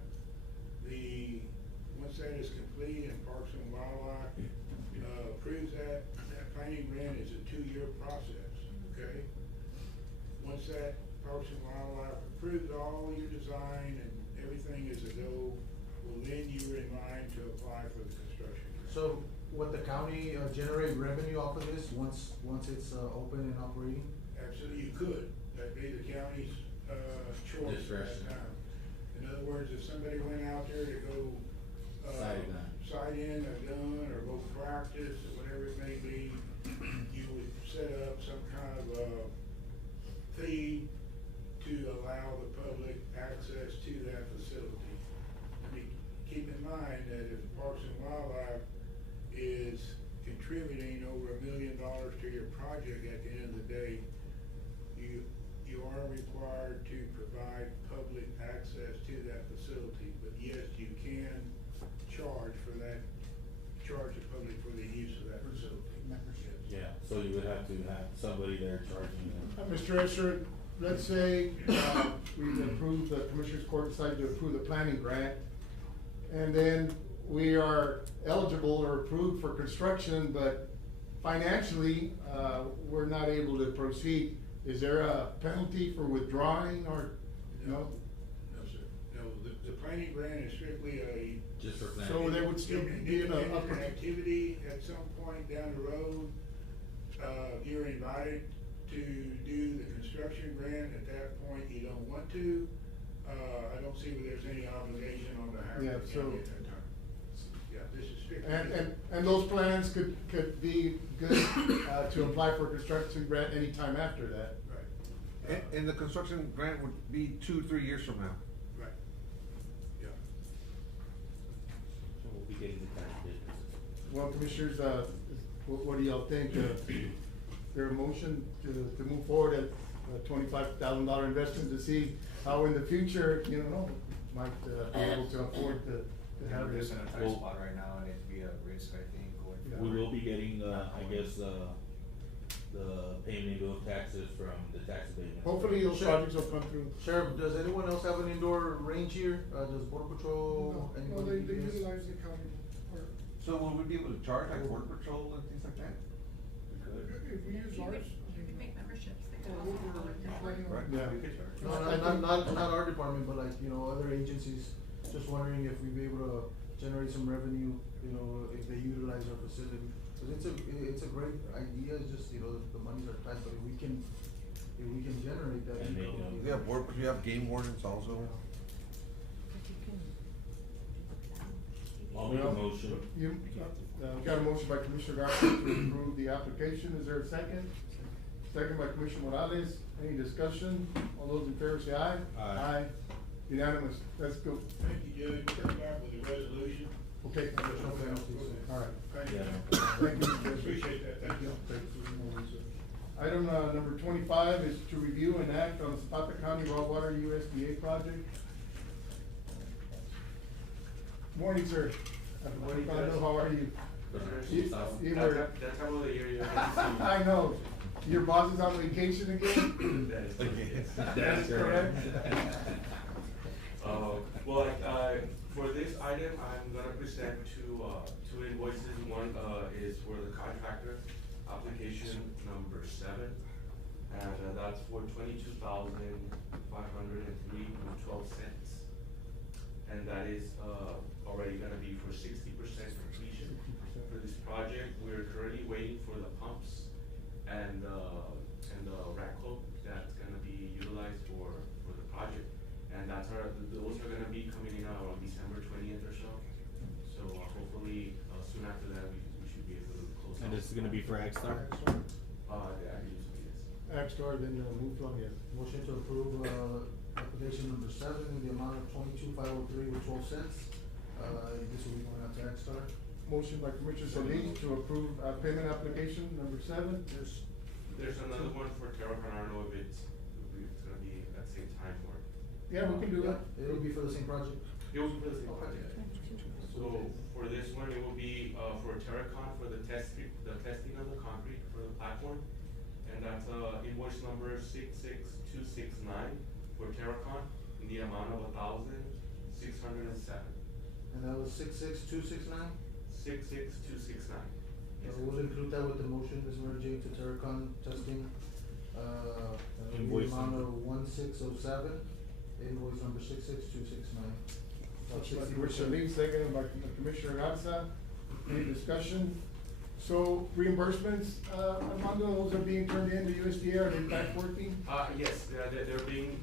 Once that is complete and Parks and Wildlife, approves that planning grant is a 2-year process, okay? Once that Parks and Wildlife approves all your design and everything is a go, well, then you're in line to apply for the construction grant. So would the county generate revenue off of this once it's open and operating? Absolutely, you could. That'd be the county's, choice at Discretion. that time. In other words, if somebody went out there to go, sight in a gun or go practice or whatever it may be, you would set up some kind of a fee to allow the public access to that facility. I mean, keep in mind that if Parks and Wildlife is contributing over $1 million to your project at the end of the day, you are required to provide public access to that facility. But yes, you can charge the public for the use of that facility. Yeah, so you would have to have somebody there charging them. Mr. Escher, let's say, we've approved, the Commissioners Court decided to approve the planning grant, and then we are eligible or approved for construction, but financially, we're not able to proceed. Is there a penalty for withdrawing or, no? No, sir. No, the planning grant is strictly Just for planning. So there would still be an an activity at some point down the road. You're invited to do the construction grant. At that point, you don't want to. I don't see where there's any obligation on behalf of the Yeah, county so- at that time. Yeah, this is strictly. And those plans could be good, to apply for a construction grant anytime after that. Right. And the construction grant would be 2-3 years from now. Right. Yeah. So we'll be getting the tax business. Well, Commissioners, what do y'all think? There a motion to move forward at a $25,000 investment to see how in the future, you know, might be able to afford to have We're this. just in a tight Well- spot right now, and it'd be a risk, I think, going Yeah. forward. We will be getting, I guess, the payment in lieu of taxes from the tax abatement. Hopefully those Sheriff. projects will come through. Sheriff, does anyone else have an indoor range here? Does Border Patrol, No, anybody? they use? utilize the county park. So will we be able to charge like border patrol and things like that? If we use ours. You can make memberships, they can Oh, also we're volunteer. planning on- Yeah. We could charge. No, not our department, but like, you know, other agencies, just wondering if we'd be able to generate some revenue, you know, if they utilize our facility. Cause it's a great idea, it's just, you know, the monies are tight, but if we can generate that. And you they know, can- We have we have game wardens also. I'll make a motion. You, got a motion by Commissioner Garcia to approve the application, is there a second? Second by Commissioner Morales, any discussion? All those in favor say aye. Aye. Unanimous, let's go. Thank you, Judge. Come back with the resolution. Okay. There's no penalties. All right. Thank you. Yeah. Thank you, Mr. President. Appreciate that. Thank you. Item, number 25 is to review and act on Zapata County Raw Water USDA project. Morning, sir. Morning, Fernando, Judge. how are you? You were- That time of the year, you're gonna see. I know. Your boss is on vacation again? That is correct, yes. That's correct. Well, for this item, I'm gonna present two invoices. One, is for the contractor, application number 7. And that's for $22,503.12. And that is, already gonna be for 60% completion. For this project, we're currently waiting for the pumps and the rack hook that's gonna be utilized for the project. And those are gonna be coming in on December 20th or so. So hopefully, soon after that, we should be able to close out. And this is gonna be for X-Star? Yeah, I believe so, yes. Axtar, then move on, yes. Motion to approve, application number 7 in the amount of $22,503.12. This will be going out to Axtar. Motion by Commissioner Solis to approve, payment application number 7. There's another one for Terracon, I don't know if it's gonna be at the same time or. Yeah, we can do that. It'll be for the same project. It will be for the same Okay. project. So for this one, it will be, for Terracon for the testing of the concrete for the platform. And that's, invoice number 66269 for Terracon in the amount of $1,607. And that was 66269? 66269. We'll include that with the motion, Ms. Mary Jane, to Terracon testing, Invoice the amount number. of 1607, invoice number 66269. Motion by Commissioner Solis, seconded by Commissioner Garza. Any discussion? So reimbursements, Armando, those are being turned in to USDA, are they back working? Yes, they're being.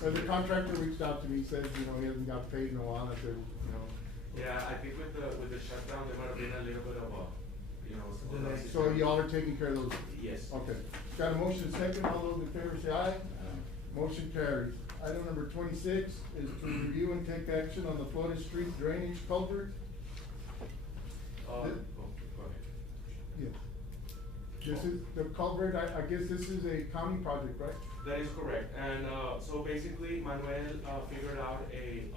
So the contractor reached out to me, said, you know, he hasn't got paid in a while, I said, you know. Yeah, I think with the shutdown, there might have been a little bit of a, you know. So y'all are taking care of those? Yes. Okay. Got a motion second, all those in favor say aye. Motion carries. Item number 26 is to review and take action on the Florida Street drainage culvert. Go ahead. Yeah. This is, the culvert, I guess this is a county project, right? That is correct, and, so basically Manuel, figured out an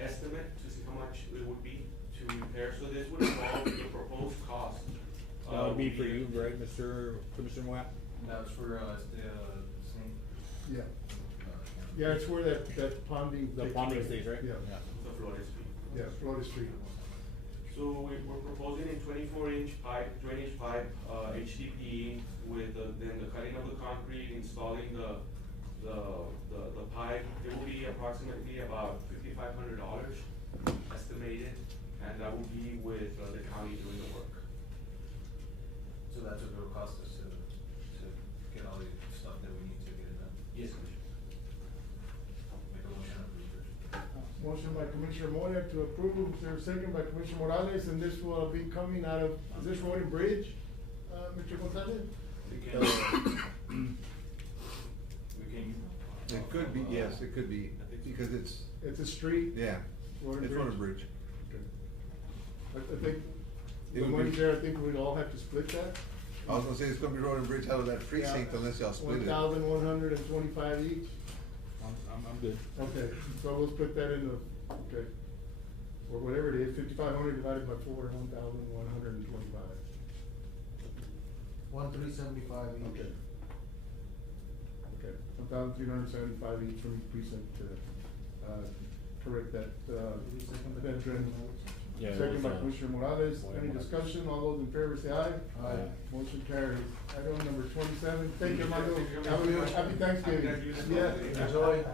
estimate to see how much it would be to repair, so this would involve the proposed cost. That would be for you, right, Mr. Commissioner Moya? That was for, Snake. Yeah. Yeah, it's where that ponding. The ponding stage, right? Yeah. The Florida Street. Yeah, Florida Street. So we're proposing a 24-inch pipe, drainage pipe, HDPE with then the cutting of the concrete, installing the pipe. It will be approximately about $5,500 estimated, and that will be with the county doing the work. So that's what it'll cost us to get all the stuff that we need to get it done? Yes, Commissioner. Make a motion to approve. Motion by Commissioner Moya to approve, is there a second by Commissioner Morales, and this will be coming out of, is this road and bridge, Mr. Gonzalez? It could be, yes, it could be, because it's. It's a street? Yeah, Road and it's road and bridge. Okay. I think, It the would money be- there, I think we'd all have to split that. I was gonna say, it's gonna be road and bridge out of that precinct unless y'all split it. 1,125 each? I'm good. Okay, so we'll split that into, okay, or whatever it is, 5,500 divided by 4, 1,125. 1,375 each. Okay. Okay, 1,375 each from each precinct to, correct that, veteran. Yeah, it Second was, by Commissioner Morales. Any Morales. discussion? All those in favor say aye. Aye. Motion carries. Item number 27. Thank you, Armando. Thank you. Have a good, happy Thanksgiving. Happy Thanksgiving. Yeah. Enjoy.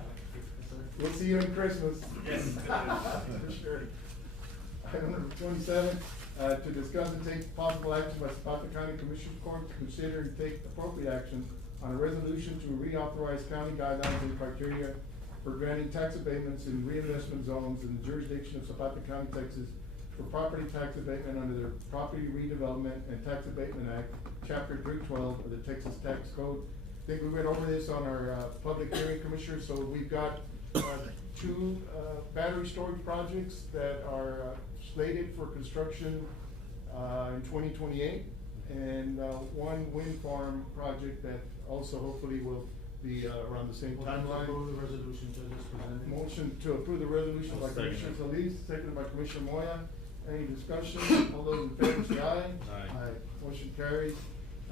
We'll see you in Christmas. Yes. For sure. Item number 27, to discuss and take possible action by Zapata County Commissioners Court to consider and take appropriate action on a resolution to reauthorize county guidelines and criteria for granting tax abatements in reinvestment zones in the jurisdiction of Zapata County, Texas, for property tax abatement under the Property Redevelopment and Tax Abatement Act, Chapter 312 of the Texas Tax Code. I think we went over this on our public hearing, Commissioner, so we've got two battery storage projects that are slated for construction in 2028, and one wind farm project that also hopefully will be around the same Motion to timeline. approve the resolution as presented. Motion to approve the resolution by I'll second Commissioner it. Solis, seconded by Commissioner Moya. Any discussion? All those in favor say aye. Aye. Motion carries.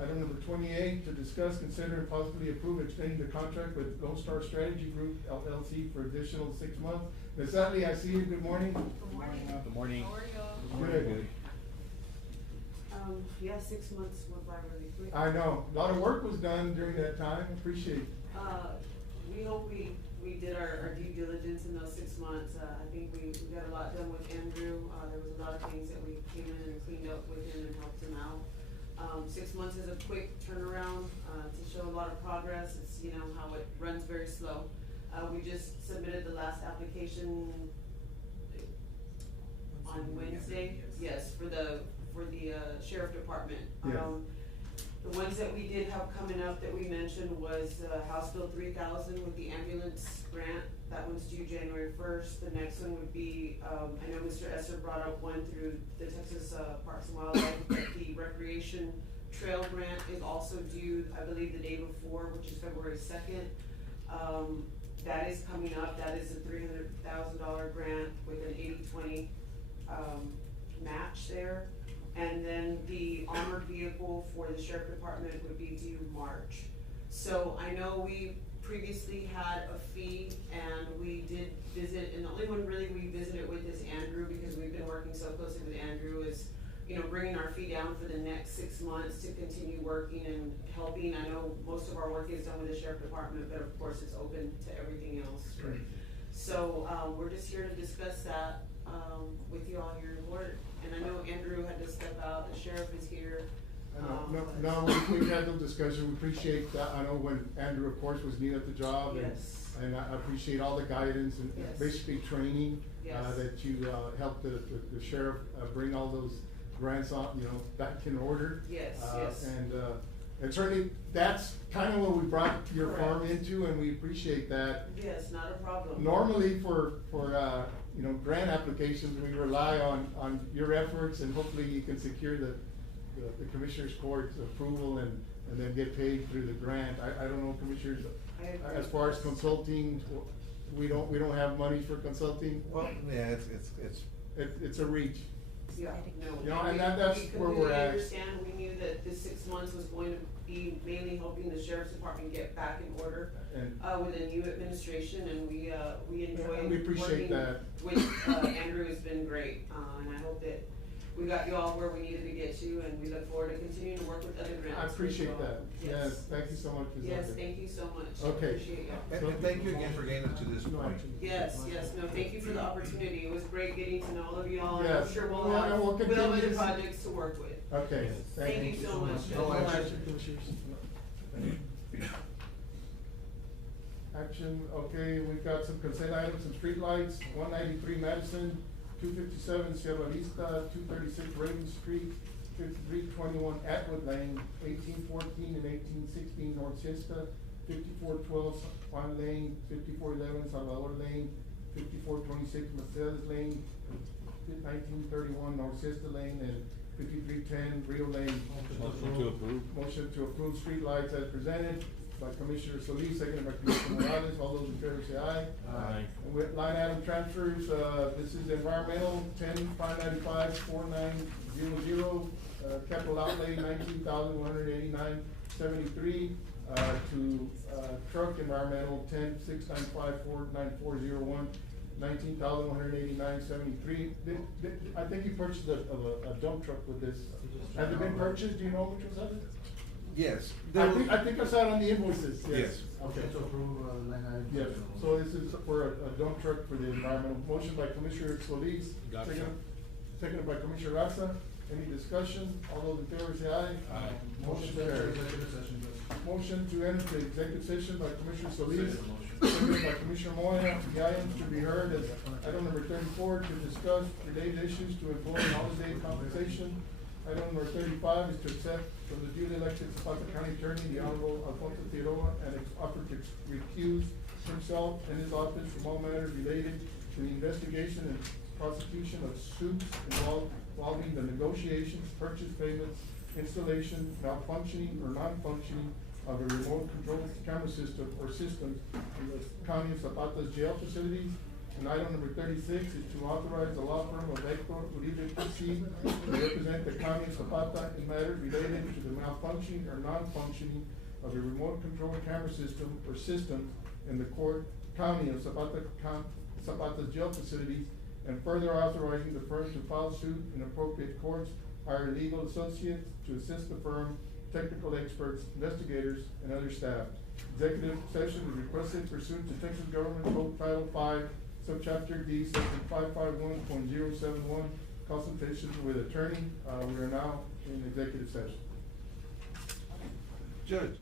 Item number 28, to discuss, consider, and possibly approve extending the contract with Lone Star Strategy Group LLC for additional 6 months. Ms. Utley, I see you. Good morning. Good morning. Good morning. How are you? Good. Yeah, 6 months went by really quick. I know. A lot of work was done during that time. Appreciate it. We hope we did our due diligence in those 6 months. I think we got a lot done with Andrew. There was a lot of things that we came in and cleaned up with him and helped him out. 6 months is a quick turnaround, to show a lot of progress. It's, you know, how it runs very slow. We just submitted the last application on Wednesday. Yes, for the sheriff department. Yeah. The ones that we did have coming up that we mentioned was, House Bill 3000 with the ambulance grant. That one's due January 1st. The next one would be, I know Mr. Esser brought up one through the Texas, Parks and Wildlife, but the recreation trail grant is also due, I believe, the day before, which is February 2nd. That is coming up. That is a $300,000 grant with an 80-20, match there. And then the armored vehicle for the sheriff department would be due March. So I know we previously had a fee and we did visit, and the only one really we visited with is Andrew, because we've been working so closely with Andrew, is, you know, bringing our fee down for the next 6 months to continue working and helping. I know most of our work is done with the sheriff department, but of course it's open to everything else. Right. So, we're just here to discuss that, with you all here in court. And I know Andrew had to step out, the sheriff is here. We've had those discussions, we appreciate that. I know when Andrew, of course, was new at the job. Yes. And I appreciate all the guidance and Yes. basically training, Yes. that you, helped the sheriff, bring all those grants on, you know, back in order. Yes, yes. And certainly, that's kind of what we brought your farm Correct. into, and we appreciate that. Yes, not a problem. Normally, for you know, grant applications, we rely on your efforts, and hopefully you can secure the Commissioners Court's approval and then get paid through the grant. I don't know, Commissioners, as far as consulting, we don't have money for consulting. Well, yeah, It's a reach. Yeah, no. You know, and that's where we're We at. understand, we knew that this 6 months was going to be mainly helping the sheriff's department get back in order, And- with a new administration, and we enjoy And we appreciate working that. with, Andrew has been great, and I hope that we got you all where we needed to get to, and we look forward to continuing to work with other grants. I with appreciate you all. that. Yes, thank you so much, Ms. Yes, Utley. thank you so much. Okay. Appreciate you. And thank you again for getting us to this point. Yes, yes, no, thank you for the opportunity. It was great getting to know all of you all, and I'm Yes. sure we'll Well, have, and we'll other continue to- projects to work with. Okay, Thank you so much. No action, Commissioners. Action, okay, we've got some consent items, some streetlights, 193 Madison, 257 Sierra Vista, 236 Raven Street, 5321 Atwood Lane, 1814 and 1816 North Siesta, 5412 Juan Lane, 5411 Salvador Lane, 5426 Mercedes Lane, 1931 North Siesta Lane, and 5310 Rio Lane. Motion to approve. Motion to approve streetlights as presented by Commissioner Solis, seconded by Commissioner Morales. All those in favor say aye. Aye. And with line item transfers, this is environmental, 10-595-4900, capital outlay 19,189.73, to, truck environmental 10,695,49401, 19,189.73. I think you purchased a dump truck with this. Has it been purchased? Do you know which was of it? Yes. I think I saw it on the invoices, yes. Yes. Okay. To approve, line item. Yes, so this is for a dump truck for the environmental. Motion by Commissioner Solis, Gotcha. seconded by Commissioner Garza. Any discussion? All those in favor say aye. Aye. Motion to enter carries. executive session, Judge. Motion to enter the executive session by Commissioner Solis, Second motion. seconded by Commissioner Moya. The item to be heard is item number 34, to discuss related issues to employee holiday compensation. Item number 35 is to accept from the duly elected Zapata County Attorney, the Honorable Alfonso Figueroa, and offer to recuse himself and his office from all matters related to the investigation and prosecution of suits involving the negotiations, purchase payments, installation, malfunctioning or non-functioning of a remote control camera system or systems in the County of Zapata's jail facilities. And item number 36 is to authorize the law firm of Hector Uribe P.C. to represent the County of Zapata in matters related to the malfunctioning or non-functioning of a remote control camera system or systems in the County of Zapata's jail facilities, and further authorizing the firm to file suit in appropriate courts, hire legal associates to assist the firm, technical experts, investigators, and other staff. Executive session is requested pursuant to Texas Government Code Title 5, Subchapter D, Section 551.071, consultations with attorney. We are now in executive session. Judge.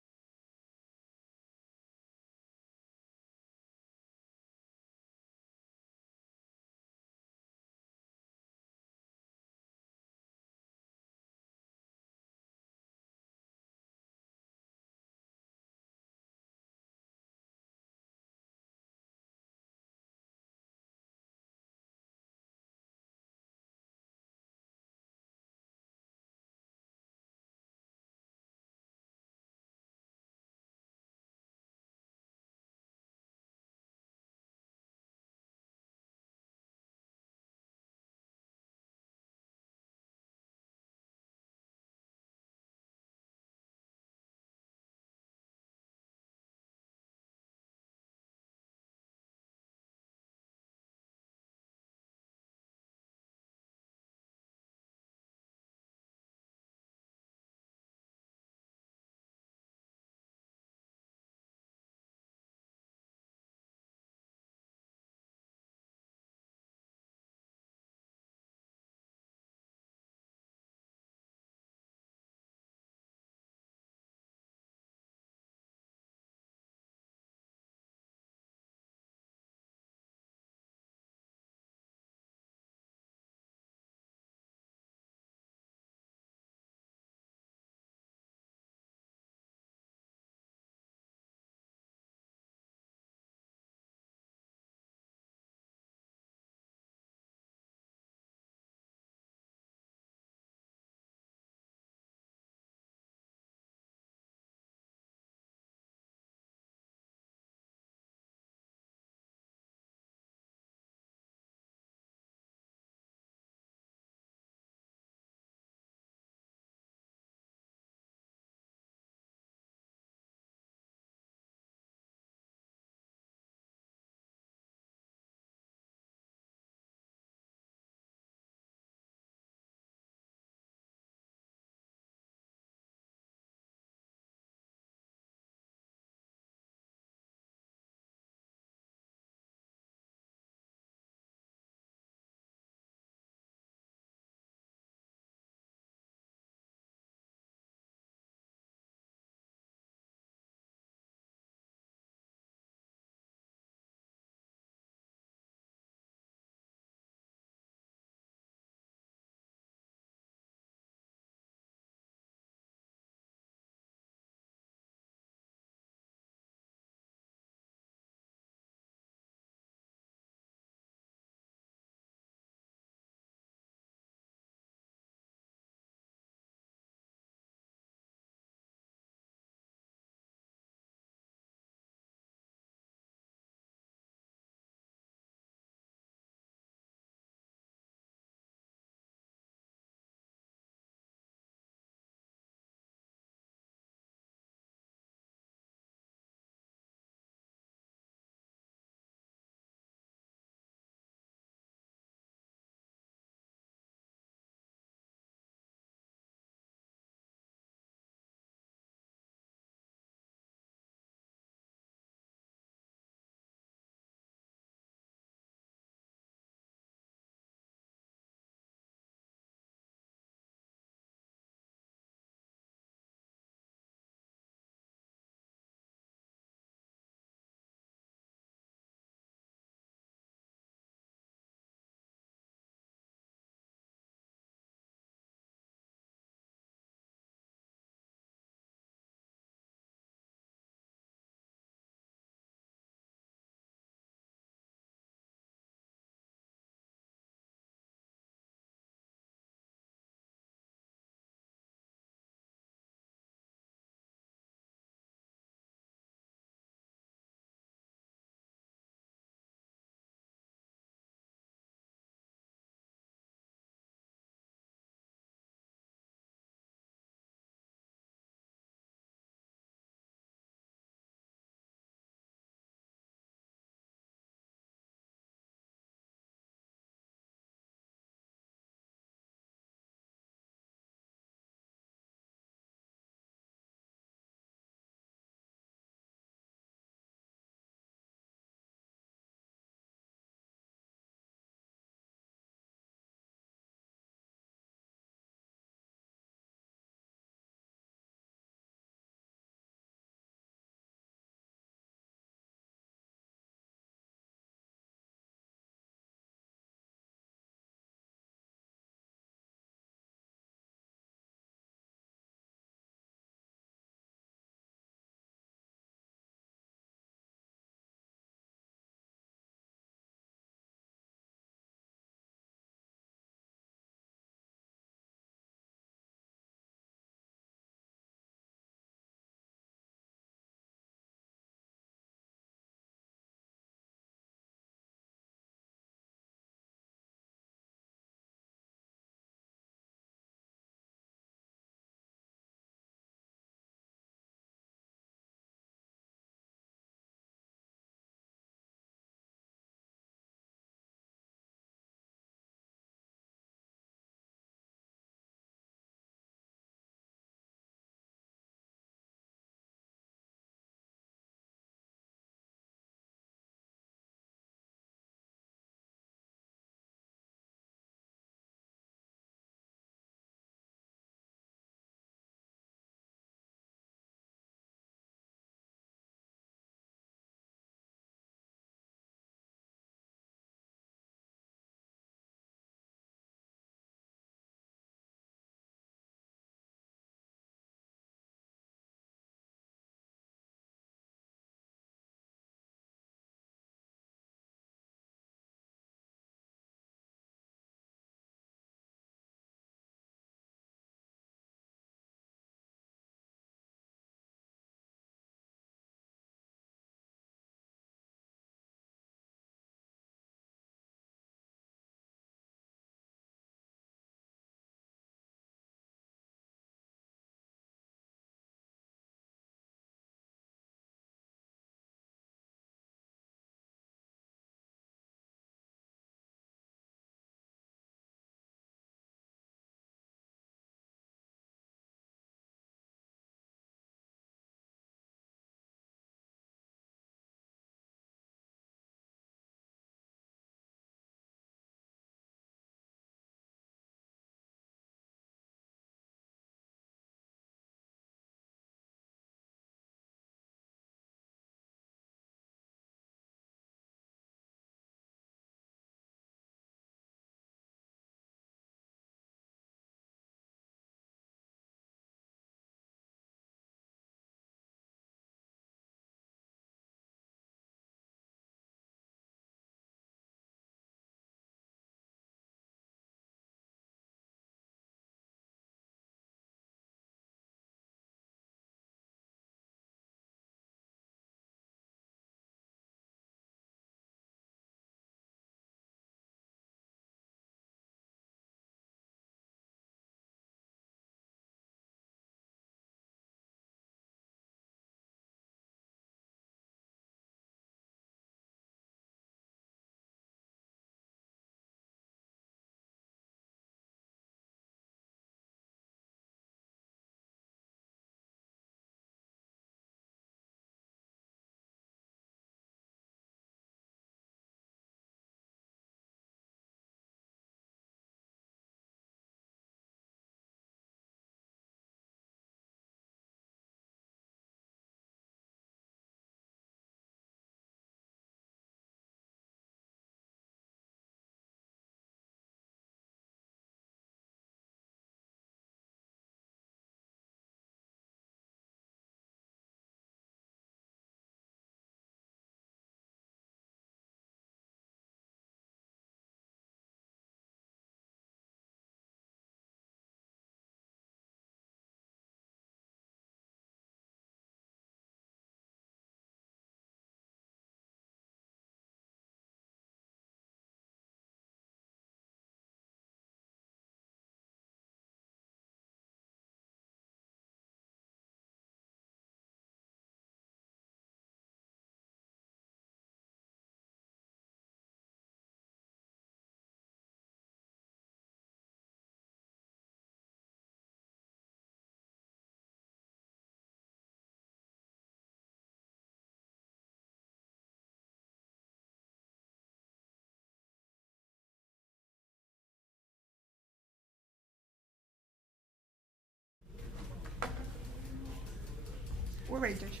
We're ready, Judge.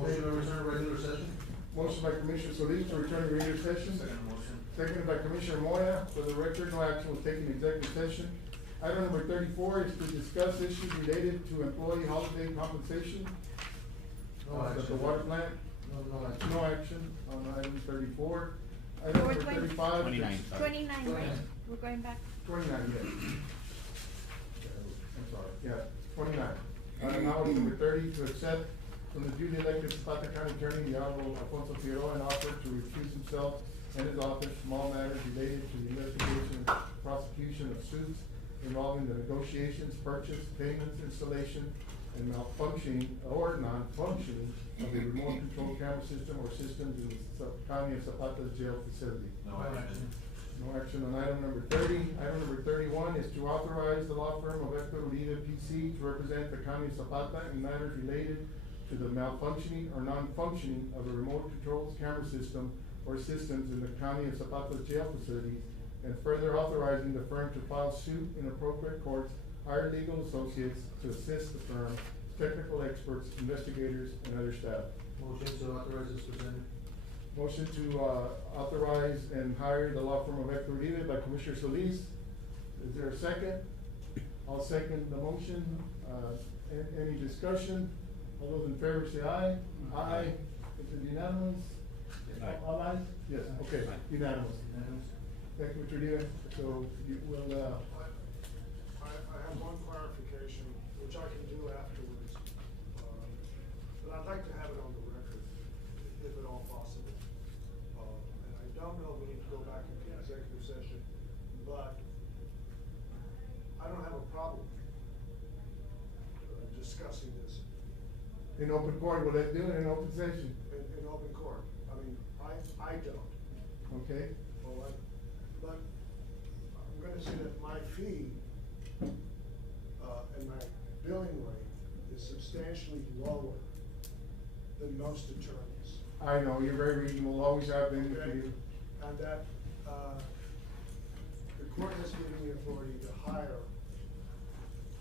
Motion to return to regular session? Motion by Commissioner Solis to return to regular session. Second motion. Seconded by Commissioner Moya. For the record, no action was taken in executive session. Item number 34 is to discuss issues related to employee holiday compensation. No At the action. water plant. No action. No action on item 34. Item We're number 20 35. 29. 29, right? We're going back. 29, yes. I'm sorry, yeah, 29. Now item number 30, to accept from the duly elected Zapata County Attorney, the Honorable Alfonso Figueroa, an offer to recuse himself and his office from all matters related to the investigation and prosecution of suits involving the negotiations, purchase, payments, installation, and malfunctioning or non-functioning of the remote control camera system or systems in the County of Zapata's jail facility. No action. No action on item number 30. Item number 31 is to authorize the law firm of Hector Uribe PC to represent the County of Zapata in matters related to the malfunctioning or non-functioning of the remote controls camera system or systems in the County of Zapata's jail facilities, and further authorizing the firm to file suit in appropriate courts, hire legal associates to assist the firm, technical experts, investigators, and other staff. Motion to authorize is presented. Motion to authorize and hire the law firm of Hector Uribe by Commissioner Solis. Is there a second? I'll second the motion. Any discussion? All those in favor say aye. Aye. Is it unanimous? Aye. All ayes? Yes, okay, Aye. unanimous. Unanimous. Thank you, Mr. Uribe. So you will, I have one clarification, which I can do afterwards, but I'd like to have it on the record, if at all possible. And I don't know if we need to go back into executive session, but I don't have a problem discussing this in open court, will they do it in open session? in open court. I mean, I don't. Okay? Well, but I'm gonna say that my fee, and my billing rate is substantially lower than most attorneys. I know, you're very reasonable, always have been with Okay? you. And that, the court has given me authority to hire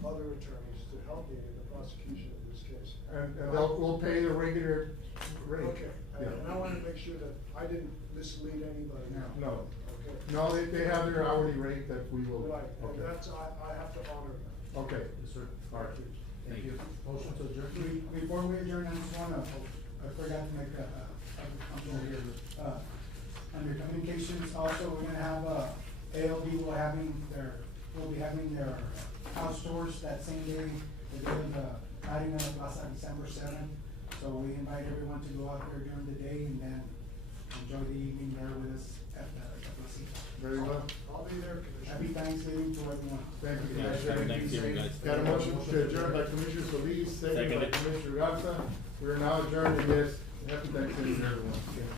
other attorneys to help me in the prosecution of this case. And we'll pay the regular rate. Okay, Yeah. and I wanna make sure that I didn't mislead anybody. No. Okay. No, they have their hourly rate that we will. Right, and Okay. that's, I have to honor that. Okay. Yes, sir. All right. Thank you. Motion to adjourn. Before we adjourn, I just wanna, I forgot to make a comment here. Under communications, also, we're gonna have, ALB will be having their house tours that same day, the day of the lighting of the plaza, December 7th. So we invite everyone to go out there during the day and then enjoy the evening there with us at the plaza. Very well. I'll be there, Commissioner. Happy Thanksgiving to everyone. Thank you, Yeah, Commissioner. happy Thanksgiving, guys. Got a motion to adjourn by Commissioner Solis, second by Seconded. Commissioner Garza. We are now adjourned, and yes, happy Thanksgiving, everyone.